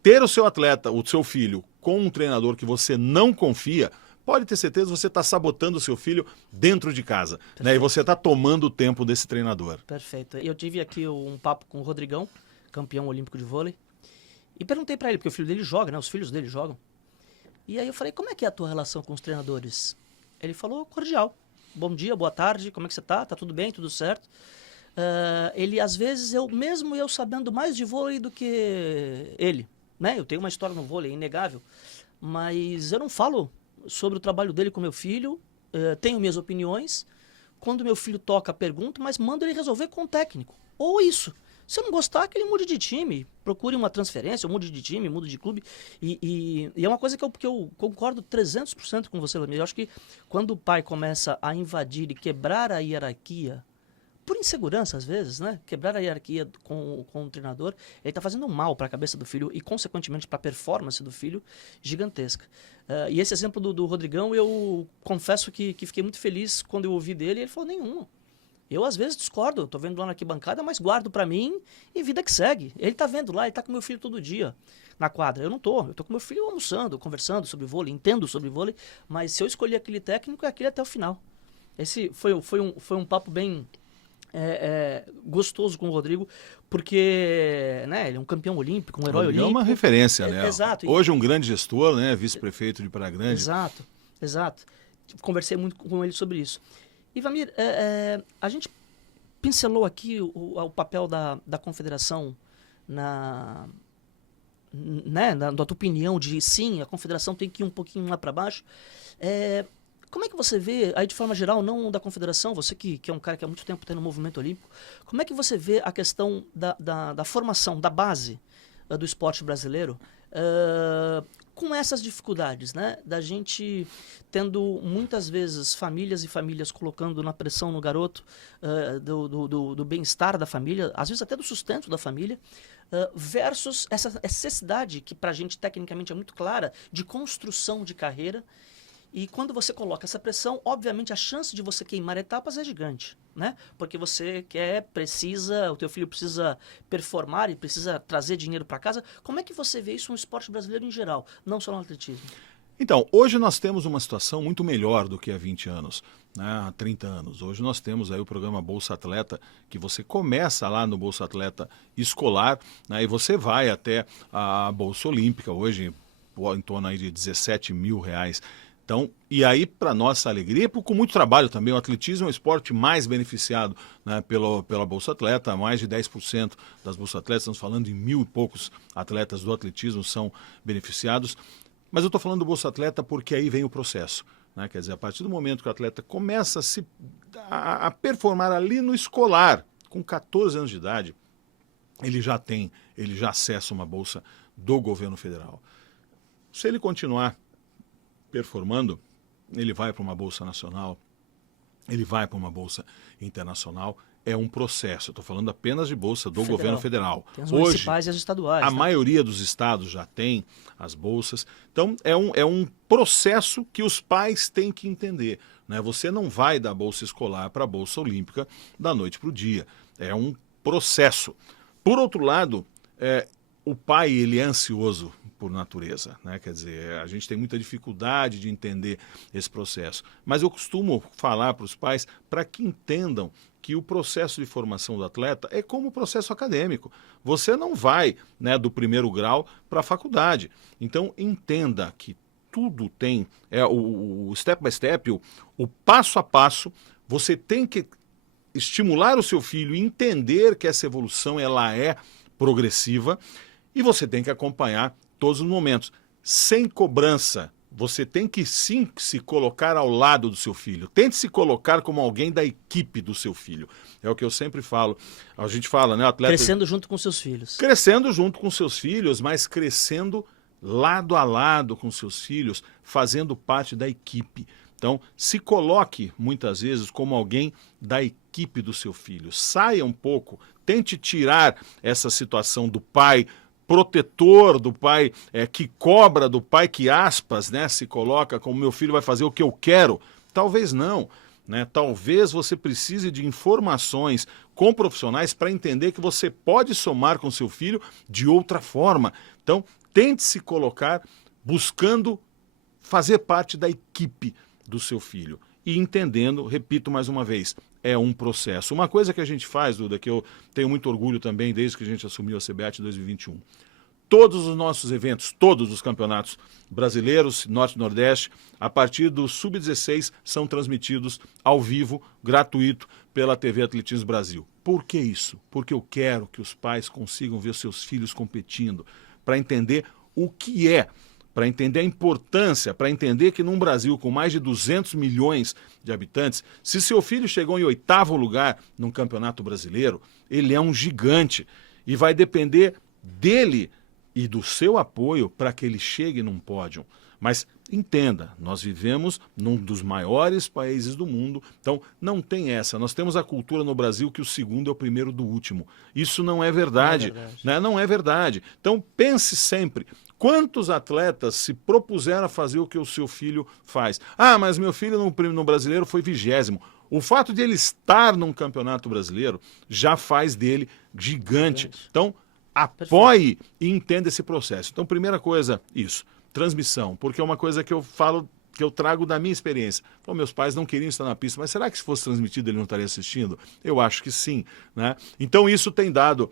ter o seu atleta, o seu filho, com um treinador que você não confia, pode ter certeza que você está sabotando o seu filho dentro de casa. Né? E você está tomando o tempo desse treinador. Perfeito. Eu tive aqui um papo com o Rodrigão, campeão olímpico de vôlei, e perguntei para ele, porque o filho dele joga, né? Os filhos dele jogam. E aí eu falei, como é que é a tua relação com os treinadores? Ele falou, cordial. Bom dia, boa tarde, como é que você tá? Tá tudo bem, tudo certo? Ele, às vezes, mesmo eu sabendo mais de vôlei do que ele, né? Eu tenho uma história no vôlei, é inegável, mas eu não falo sobre o trabalho dele com meu filho, tenho minhas opiniões. Quando meu filho toca, pergunto, mas mando ele resolver com o técnico. Ou isso. Se eu não gostar, que ele mude de time, procure uma transferência, ou mude de time, mude de clube. E é uma coisa que eu concordo 300% com você, Lamir. Eu acho que quando o pai começa a invadir e quebrar a hierarquia, por insegurança às vezes, né? Quebrar a hierarquia com o treinador, ele está fazendo um mal para a cabeça do filho e, consequentemente, para a performance do filho gigantesca. E esse exemplo do Rodrigão, eu confesso que fiquei muito feliz quando eu ouvi dele. Ele falou, nenhum. Eu, às vezes, discordo. Tô vendo lá na arquibancada, mas guardo pra mim e vida que segue. Ele tá vendo lá, ele tá com meu filho todo dia na quadra. Eu não tô. Eu tô com meu filho almoçando, conversando sobre vôlei, entendo sobre vôlei, mas se eu escolher aquele técnico, é aquele até o final. Esse foi um papo bem gostoso com o Rodrigo, porque, né, ele é um campeão olímpico, um herói olímpico. É uma referência, né? Exato. Hoje um grande gestor, né? Vice-prefeito de Praia Grande. Exato. Conversei muito com ele sobre isso. E, Vamir, a gente pincelou aqui o papel da confederação na tua opinião de sim, a confederação tem que ir um pouquinho lá para baixo. Como é que você vê, aí de forma geral, não da confederação, você que é um cara que há muito tempo tem no movimento olímpico, como é que você vê a questão da formação, da base do esporte brasileiro, com essas dificuldades, né? Da gente tendo muitas vezes famílias e famílias colocando na pressão no garoto do bem-estar da família, às vezes até do sustento da família, versus essa necessidade que pra gente tecnicamente é muito clara de construção de carreira. E quando você coloca essa pressão, obviamente a chance de você queimar etapas é gigante, né? Porque você o teu filho precisa performar e precisa trazer dinheiro para casa. Como é que você vê isso no esporte brasileiro em geral, não só no atletismo? Então, hoje nós temos uma situação muito melhor do que há 20 anos, né? Há 30 anos. Hoje nós temos aí o programa Bolsa Atleta, que você começa lá no Bolsa Atleta escolar, né? E você vai até a Bolsa Olímpica, hoje em torno aí de R$17 mil. Então, e aí, para nossa alegria, com muito trabalho também, o atletismo é o esporte mais beneficiado, né, pela Bolsa Atleta, mais de 10% das Bolsa Atletas, estamos falando de 1.000 e poucos atletas do atletismo são beneficiados. Mas eu estou falando do Bolsa Atleta porque aí vem o processo, né? Quer dizer, a partir do momento que o atleta começa a performar ali no escolar, com 14 anos de idade, ele já acessa uma bolsa do governo federal. Se ele continuar performando, ele vai para uma bolsa nacional, ele vai para uma bolsa internacional é um processo. Eu estou falando apenas de bolsa do Federal. governo federal. Tem as Hoje, municipais e as estaduais. a né? maioria dos estados já tem as bolsas. Então, é um processo que os pais têm que entender. Né? Você não vai da bolsa escolar para a bolsa olímpica da noite para o dia. É um processo. Por outro lado, o pai ele é ansioso por natureza, né? Quer dizer, a gente tem muita dificuldade de entender esse processo. Mas eu costumo falar para os pais para que entendam que o processo de formação do atleta é como o processo acadêmico. Você não vai, né, do primeiro grau para a faculdade. Então, entenda que tudo tem, o step by step, o passo a passo, você tem que estimular o seu filho e entender que essa evolução ela é progressiva e você tem que acompanhar todos os momentos, sem cobrança. Você tem que sim se colocar ao lado do seu filho. Tente se colocar como alguém da equipe do seu filho. É o que eu sempre falo. A gente fala, né? O atleta Crescendo junto com seus filhos. crescendo junto com seus filhos, mas crescendo lado a lado com seus filhos, fazendo parte da equipe. Então, se coloque muitas vezes como alguém da equipe do seu filho. Saia um pouco, tente tirar essa situação do pai protetor, do pai que cobra, do pai que, aspas, né, se coloca como meu filho vai fazer o que eu quero. Talvez não. Né? Talvez você precise de informações com profissionais para entender que você pode somar com seu filho de outra forma. Então, tente se colocar buscando fazer parte da equipe do seu filho e entendendo, repito mais uma vez, é um processo. Uma coisa que a gente faz, Duda, que eu tenho muito orgulho também desde que a gente assumiu a CBAT 2021, todos os nossos eventos, todos os campeonatos brasileiros, Norte e Nordeste, a partir do Sub-16, são transmitidos ao vivo, gratuito, pela TV Atletismo Brasil. Por que isso? Porque eu quero que os pais consigam ver seus filhos competindo, para entender o que é, para entender a importância, para entender que num Brasil com mais de 200 milhões de habitantes, se seu filho chegou em 8º lugar num campeonato brasileiro, ele é um gigante e vai depender dele e do seu apoio para que ele chegue num pódio. Mas entenda, nós vivemos num dos maiores países do mundo, então não tem essa. Nós temos a cultura no Brasil que o segundo é o primeiro do último. Isso não é verdade. Não é verdade. Né? Não é verdade. Então pense sempre, quantos atletas se propuseram a fazer o que o seu filho faz? Ah, mas meu filho no brasileiro foi 20º. O fato de ele estar num campeonato brasileiro já faz dele gigante. Então, apoie e entenda esse processo. Então, primeira coisa, isso, transmissão, porque é uma coisa que eu falo, que eu trago da minha experiência. Então, meus pais não queriam estar na pista, mas será que se fosse transmitido ele não estaria assistindo? Eu acho que sim, né? Então, isso tem dado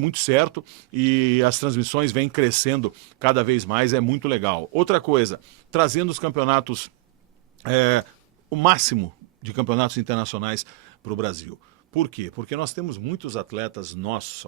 muito certo e as transmissões vêm crescendo cada vez mais, é muito legal. Outra coisa, trazendo os campeonatos, o máximo de campeonatos internacionais para o Brasil. Por quê? Porque nós temos muitos atletas nossos,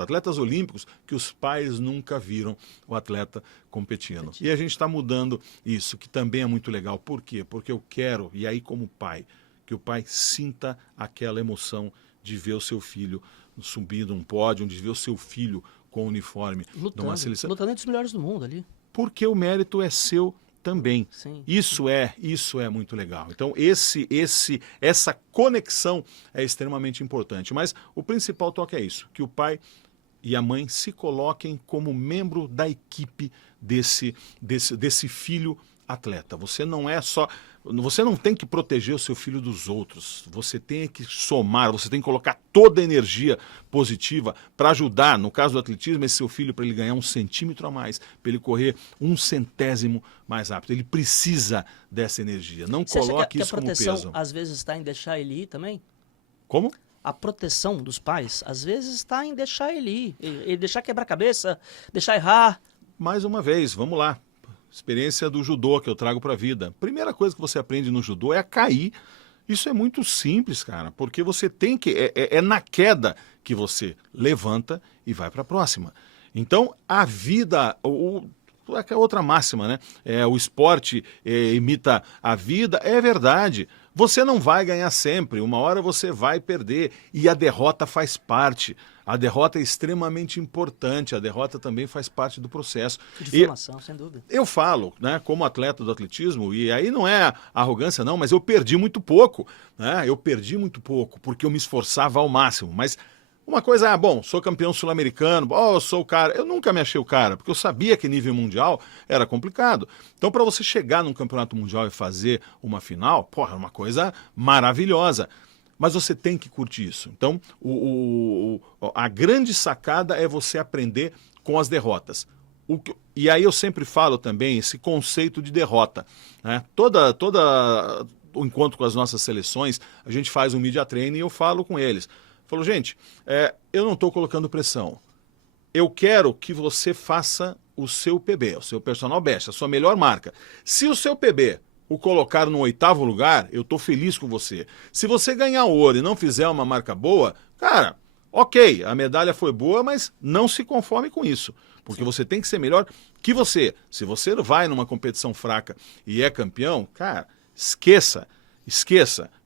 atletas olímpicos, que os pais nunca viram o atleta competindo. E a gente está mudando isso, que também é muito legal. Por quê? Porque eu quero, e aí como pai, que o pai sinta aquela emoção de ver o seu filho subindo um pódio, de ver o seu filho com o uniforme de uma seleção. Lutando entre os melhores do mundo ali. Porque o mérito é seu também. Sim. Isso é muito legal. Então, essa conexão é extremamente importante. Mas o principal toque é isso, que o pai e a mãe se coloquem como membro da equipe desse filho atleta. Você não tem que proteger o seu filho dos outros. Você tem que somar, você tem que colocar toda a energia positiva para ajudar, no caso do atletismo, esse seu filho para ele ganhar 1 centímetro a mais, para ele correr 1 centésimo mais rápido. Ele precisa dessa energia. Não Você coloque acha isso que a como proteção peso. às vezes está em deixar ele ir também? Como? A proteção dos pais às vezes está em deixar ele ir, ele deixar quebrar a cabeça, deixar errar. Mais uma vez, vamos lá. Experiência do judô que eu trago para a vida. Primeira coisa que você aprende no judô é a cair. Isso é muito simples, cara, porque você tem que... É na queda que você levanta e vai para a próxima. Então, a vida... É outra máxima, né? O esporte imita a vida. É verdade. Você não vai ganhar sempre. Uma hora você vai perder. E a derrota faz parte. A derrota é extremamente importante, a derrota também faz parte do processo. De formação, sem dúvida. Eu falo, né, como atleta do atletismo, e aí não é arrogância não, mas eu perdi muito pouco, né? Eu perdi muito pouco, porque eu me esforçava ao máximo, mas uma coisa é, bom, sou campeão sul-americano, eu sou o cara. Eu nunca me achei o cara, porque eu sabia que nível mundial era complicado. Então, para você chegar num campeonato mundial e fazer uma final, porra, é uma coisa maravilhosa. Mas você tem que curtir isso. Então, a grande sacada é você aprender com as derrotas. E aí eu sempre falo também esse conceito de derrota, né? Toda o encontro com as nossas seleções, a gente faz um media training e eu falo com eles. Falou, gente, eu não estou colocando pressão. Eu quero que você faça o seu PB, o seu personal best, a sua melhor marca. Se o seu PB o colocar no 8º lugar, eu estou feliz com você. Se você ganhar ouro e não fizer uma marca boa, cara, ok, a medalha foi boa, mas não se conforme com isso. Porque você tem que ser melhor que você. Se você vai numa competição fraca e é campeão, cara, esqueça.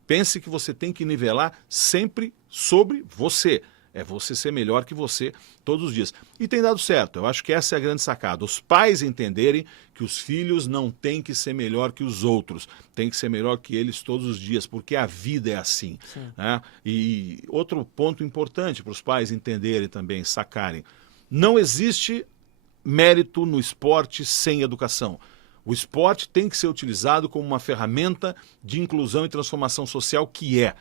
Pense que você tem que nivelar sempre sobre você. É você ser melhor que você todos os dias. E tem dado certo. Eu acho que essa é a grande sacada. Os pais entenderem que os filhos não têm que ser melhor que os outros. Tem que ser melhor que eles todos os dias, porque a vida é assim. Né? E outro ponto importante para os pais entenderem também, sacarem. Não existe mérito no esporte sem educação. O esporte tem que ser utilizado como uma ferramenta de inclusão e transformação social que é.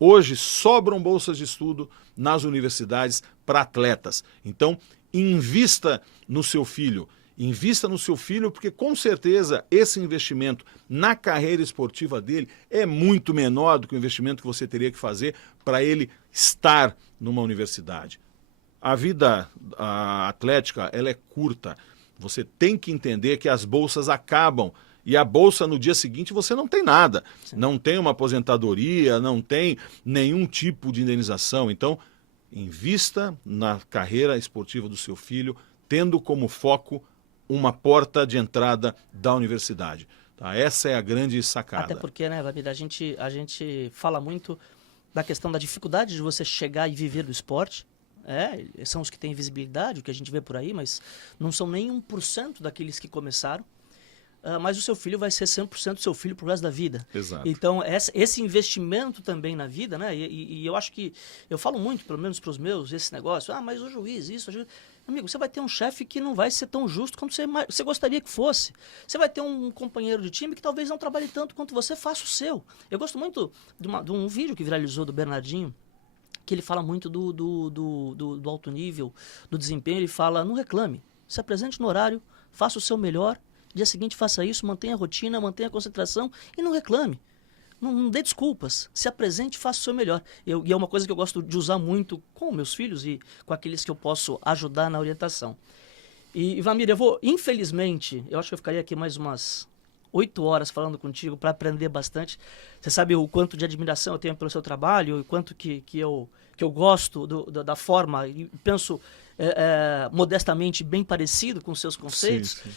Hoje sobram bolsas de estudo nas universidades para atletas. Então, invista no seu filho. Invista no seu filho porque, com certeza, esse investimento na carreira esportiva dele é muito menor do que o investimento que você teria que fazer para ele estar numa universidade. A vida atlética ela é curta. Você tem que entender que as bolsas acabam. E a bolsa, no dia seguinte, você não tem nada. Sim. Não tem uma aposentadoria, não tem nenhum tipo de indenização. Então, invista na carreira esportiva do seu filho, tendo como foco uma porta de entrada da universidade. Tá? Essa é a grande sacada. Até porque, né, Vlamir, a gente fala muito da questão da dificuldade de você chegar e viver do esporte. São os que têm visibilidade, o que a gente vê por aí, mas não são nem 1% daqueles que começaram. Mas o seu filho vai ser 100% seu filho pro resto da vida. Exato. Então, esse investimento também na vida, né? E eu acho que, eu falo muito, pelo menos para os meus, esse negócio, mas o juiz, isso, amigo, você vai ter um chefe que não vai ser tão justo quanto você gostaria que fosse. Você vai ter um companheiro de time que talvez não trabalhe tanto quanto você, faça o seu. Eu gosto muito de um vídeo que viralizou do Bernardinho, que ele fala muito do alto nível, do desempenho. Ele fala, não reclame, se apresente no horário, faça o seu melhor, dia seguinte faça isso, mantenha a rotina, mantenha a concentração e não reclame. Não dê desculpas, se apresente e faça o seu melhor. E é uma coisa que eu gosto de usar muito com meus filhos e com aqueles que eu posso ajudar na orientação. E Vlamir, infelizmente, eu acho que eu ficaria aqui mais umas 8 horas falando contigo para aprender bastante. Você sabe o quanto de admiração eu tenho pelo seu trabalho, o quanto que eu gosto da forma, e penso modestamente bem parecido com os seus conceitos. Sim.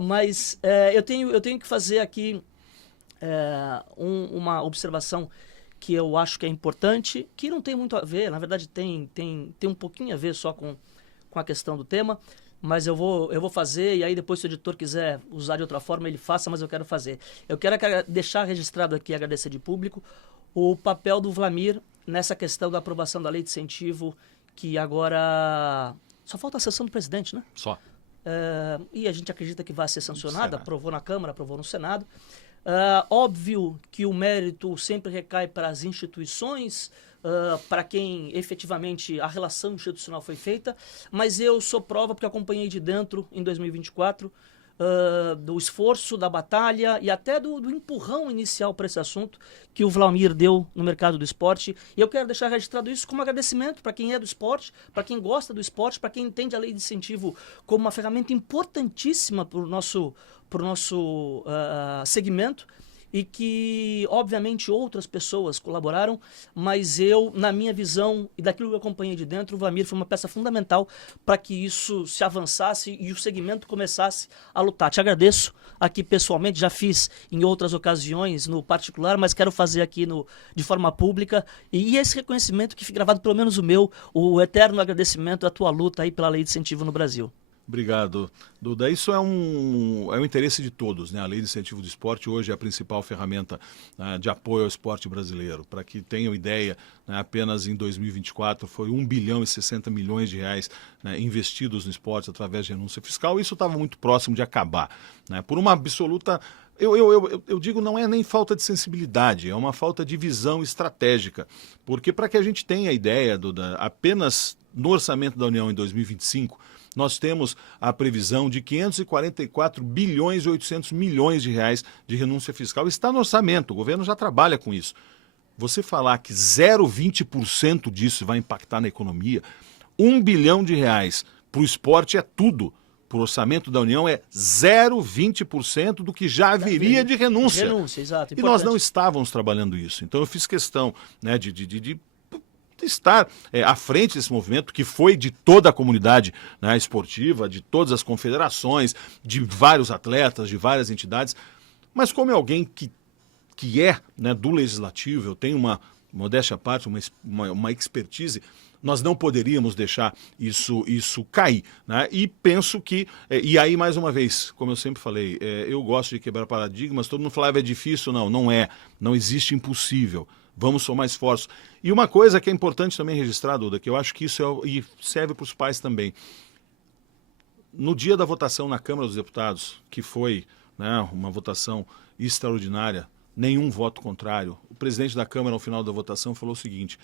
Mas eu tenho que fazer aqui uma observação que eu acho que é importante, que não tem muito a ver, na verdade tem um pouquinho a ver só com a questão do tema, mas eu vou fazer, e aí depois se o editor quiser usar de outra forma, ele faça, mas eu quero fazer. Eu quero deixar registrado aqui, agradecer de público, o papel do Vlamir nessa questão da aprovação da lei de incentivo, que agora só falta a sessão do presidente, né? Só. E a gente acredita que vai ser sancionada, Será? aprovou na Câmara, aprovou no Senado. Óbvio que o mérito sempre recai para as instituições, para quem efetivamente a relação institucional foi feita, mas eu sou prova porque acompanhei de dentro em 2024 do esforço, da batalha e até do empurrão inicial para esse assunto que o Vlamir deu no mercado do esporte. E eu quero deixar registrado isso como agradecimento para quem é do esporte, para quem gosta do esporte, para quem entende a lei de incentivo como uma ferramenta importantíssima para o nosso segmento. e que, obviamente, outras pessoas colaboraram, mas eu, na minha visão e daquilo que eu acompanhei de dentro, o Vlamir foi uma peça fundamental para que isso se avançasse e o segmento começasse a lutar. Te agradeço aqui pessoalmente, já fiz em outras ocasiões no particular, mas quero fazer aqui de forma pública, e esse reconhecimento que fica gravado, pelo menos o meu, o eterno agradecimento à tua luta aí pela lei de incentivo no Brasil. Obrigado, Duda. Isso é um interesse de todos, né? A Lei de Incentivo do Esporte hoje é a principal ferramenta, né, de apoio ao esporte brasileiro. Para que tenham ideia, né, apenas em 2024 foi 1 bilhão e 60 milhões de reais, né, investidos no esporte através de renúncia fiscal. Isso estava muito próximo de acabar, né? Por uma absoluta... Eu digo, não é nem falta de sensibilidade, é uma falta de visão estratégica. Porque para que a gente tenha ideia, Duda, apenas no orçamento da União em 2025, nós temos a previsão de 544 bilhões e 800 milhões de reais de renúncia fiscal. Está no orçamento, o governo já trabalha com isso. Você falar que 0,20% disso vai impactar na economia, 1 bilhão de reais para o esporte é tudo. Para o orçamento da União é 0,20% do que já haveria de renúncia. Renúncia, exato. E nós não estávamos trabalhando isso. Então eu fiz questão, né, de estar à frente desse movimento, que foi de toda a comunidade, né, esportiva, de todas as confederações, de vários atletas, de várias entidades. Mas como é alguém que é, né, do legislativo, eu tenho uma modéstia à parte, uma expertise, nós não poderíamos deixar isso cair, né? E penso que, e aí mais uma vez, como eu sempre falei, eu gosto de quebrar paradigmas, todo mundo falava é difícil, não é, não existe impossível. Vamos somar esforços. E uma coisa que é importante também registrar, Duda, que eu acho que isso e serve para os pais também. No dia da votação na Câmara dos Deputados, que foi, né, uma votação extraordinária, nenhum voto contrário, o presidente da Câmara, ao final da votação, falou o seguinte: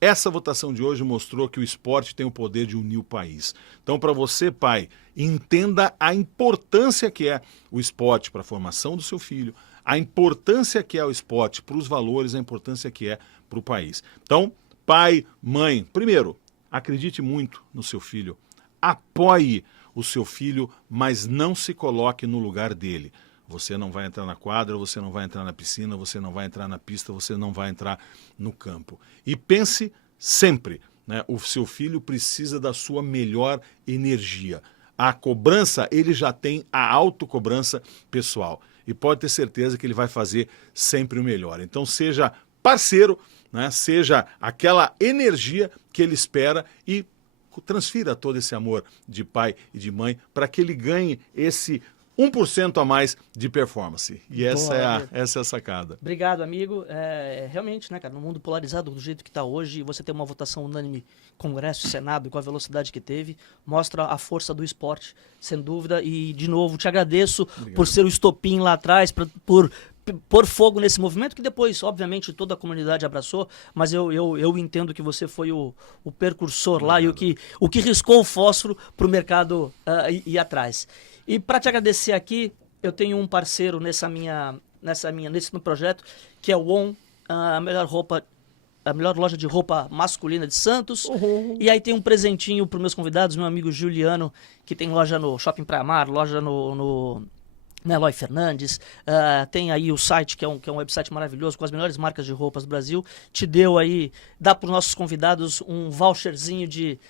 essa votação de hoje mostrou que o esporte tem o poder de unir o país. Então, para você, pai, entenda a importância que é o esporte para a formação do seu filho, a importância que é o esporte para os valores, a importância que é para o país. Então, pai, mãe, primeiro, acredite muito no seu filho, apoie o seu filho, mas não se coloque no lugar dele. Você não vai entrar na quadra, você não vai entrar na piscina, você não vai entrar na pista, você não vai entrar no campo. E pense sempre, né, o seu filho precisa da sua melhor energia. A cobrança, ele já tem a autocobrança pessoal. E pode ter certeza que ele vai fazer sempre o melhor. Então seja parceiro, né, seja aquela energia que ele espera e transfira todo esse amor de pai e de mãe para que ele ganhe esse 1% a mais de performance. E essa é a sacada. Obrigado, amigo. Realmente, né, cara, no mundo polarizado do jeito que está hoje, você ter uma votação unânime, Congresso e Senado, com a velocidade que teve, mostra a força do esporte, sem dúvida. E, de novo, te agradeço por ser o estopim lá atrás, por pôr fogo nesse movimento, que depois, obviamente, toda a comunidade abraçou, mas eu entendo que você foi o precursor lá e o que riscou o fósforo para o mercado ir atrás. E para te agradecer aqui, eu tenho um parceiro nesse meu projeto, que é o ON, a melhor loja de roupa masculina de Santos. Uhum. E aí tem um presentinho para os meus convidados, meu amigo Juliano, que tem loja no Shopping Praia Mar, loja no Eloy Fernandes, tem aí o site, que é um website maravilhoso, com as melhores marcas de roupas do Brasil. Dá para os nossos convidados um voucherzinho de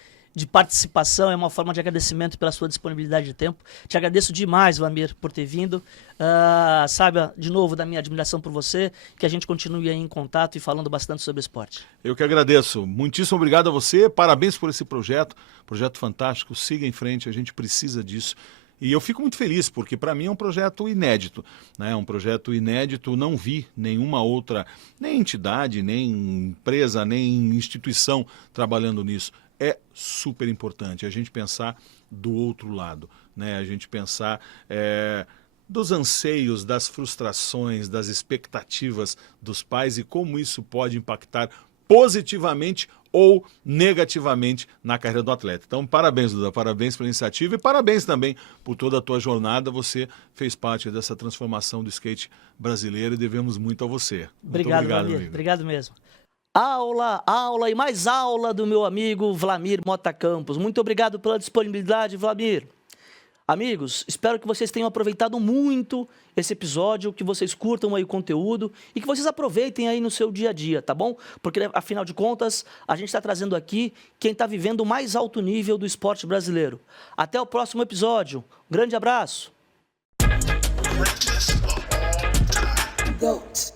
participação, é uma forma de agradecimento pela sua disponibilidade de tempo. Te agradeço demais, Vlamir, por ter vindo. Saiba, de novo, da minha admiração por você, que a gente continue aí em contato e falando bastante sobre esporte. Eu que agradeço. Muitíssimo obrigado a você. Parabéns por esse projeto fantástico. Siga em frente, a gente precisa disso. E eu fico muito feliz, porque para mim é um projeto inédito, né? Um projeto inédito, não vi nenhuma outra, nem entidade, nem empresa, nem instituição trabalhando nisso. É super importante a gente pensar do outro lado, né? A gente pensar dos anseios, das frustrações, das expectativas dos pais e como isso pode impactar positivamente ou negativamente na carreira do atleta. Então, parabéns, Duda, parabéns pela iniciativa e parabéns também por toda a tua jornada. Você fez parte dessa transformação do skate brasileiro e devemos muito a você. Obrigado, Vlamir. Obrigado mesmo. Aula e mais aula do meu amigo Vlamir Mota Campos. Muito obrigado pela disponibilidade, Vlamir. Amigos, espero que vocês tenham aproveitado muito esse episódio, que vocês curtam aí o conteúdo e que vocês aproveitem aí no seu dia a dia, tá bom? Porque, afinal de contas, a gente está trazendo aqui quem está vivendo o mais alto nível do esporte brasileiro. Até o próximo episódio. Um grande abraço. GOAT.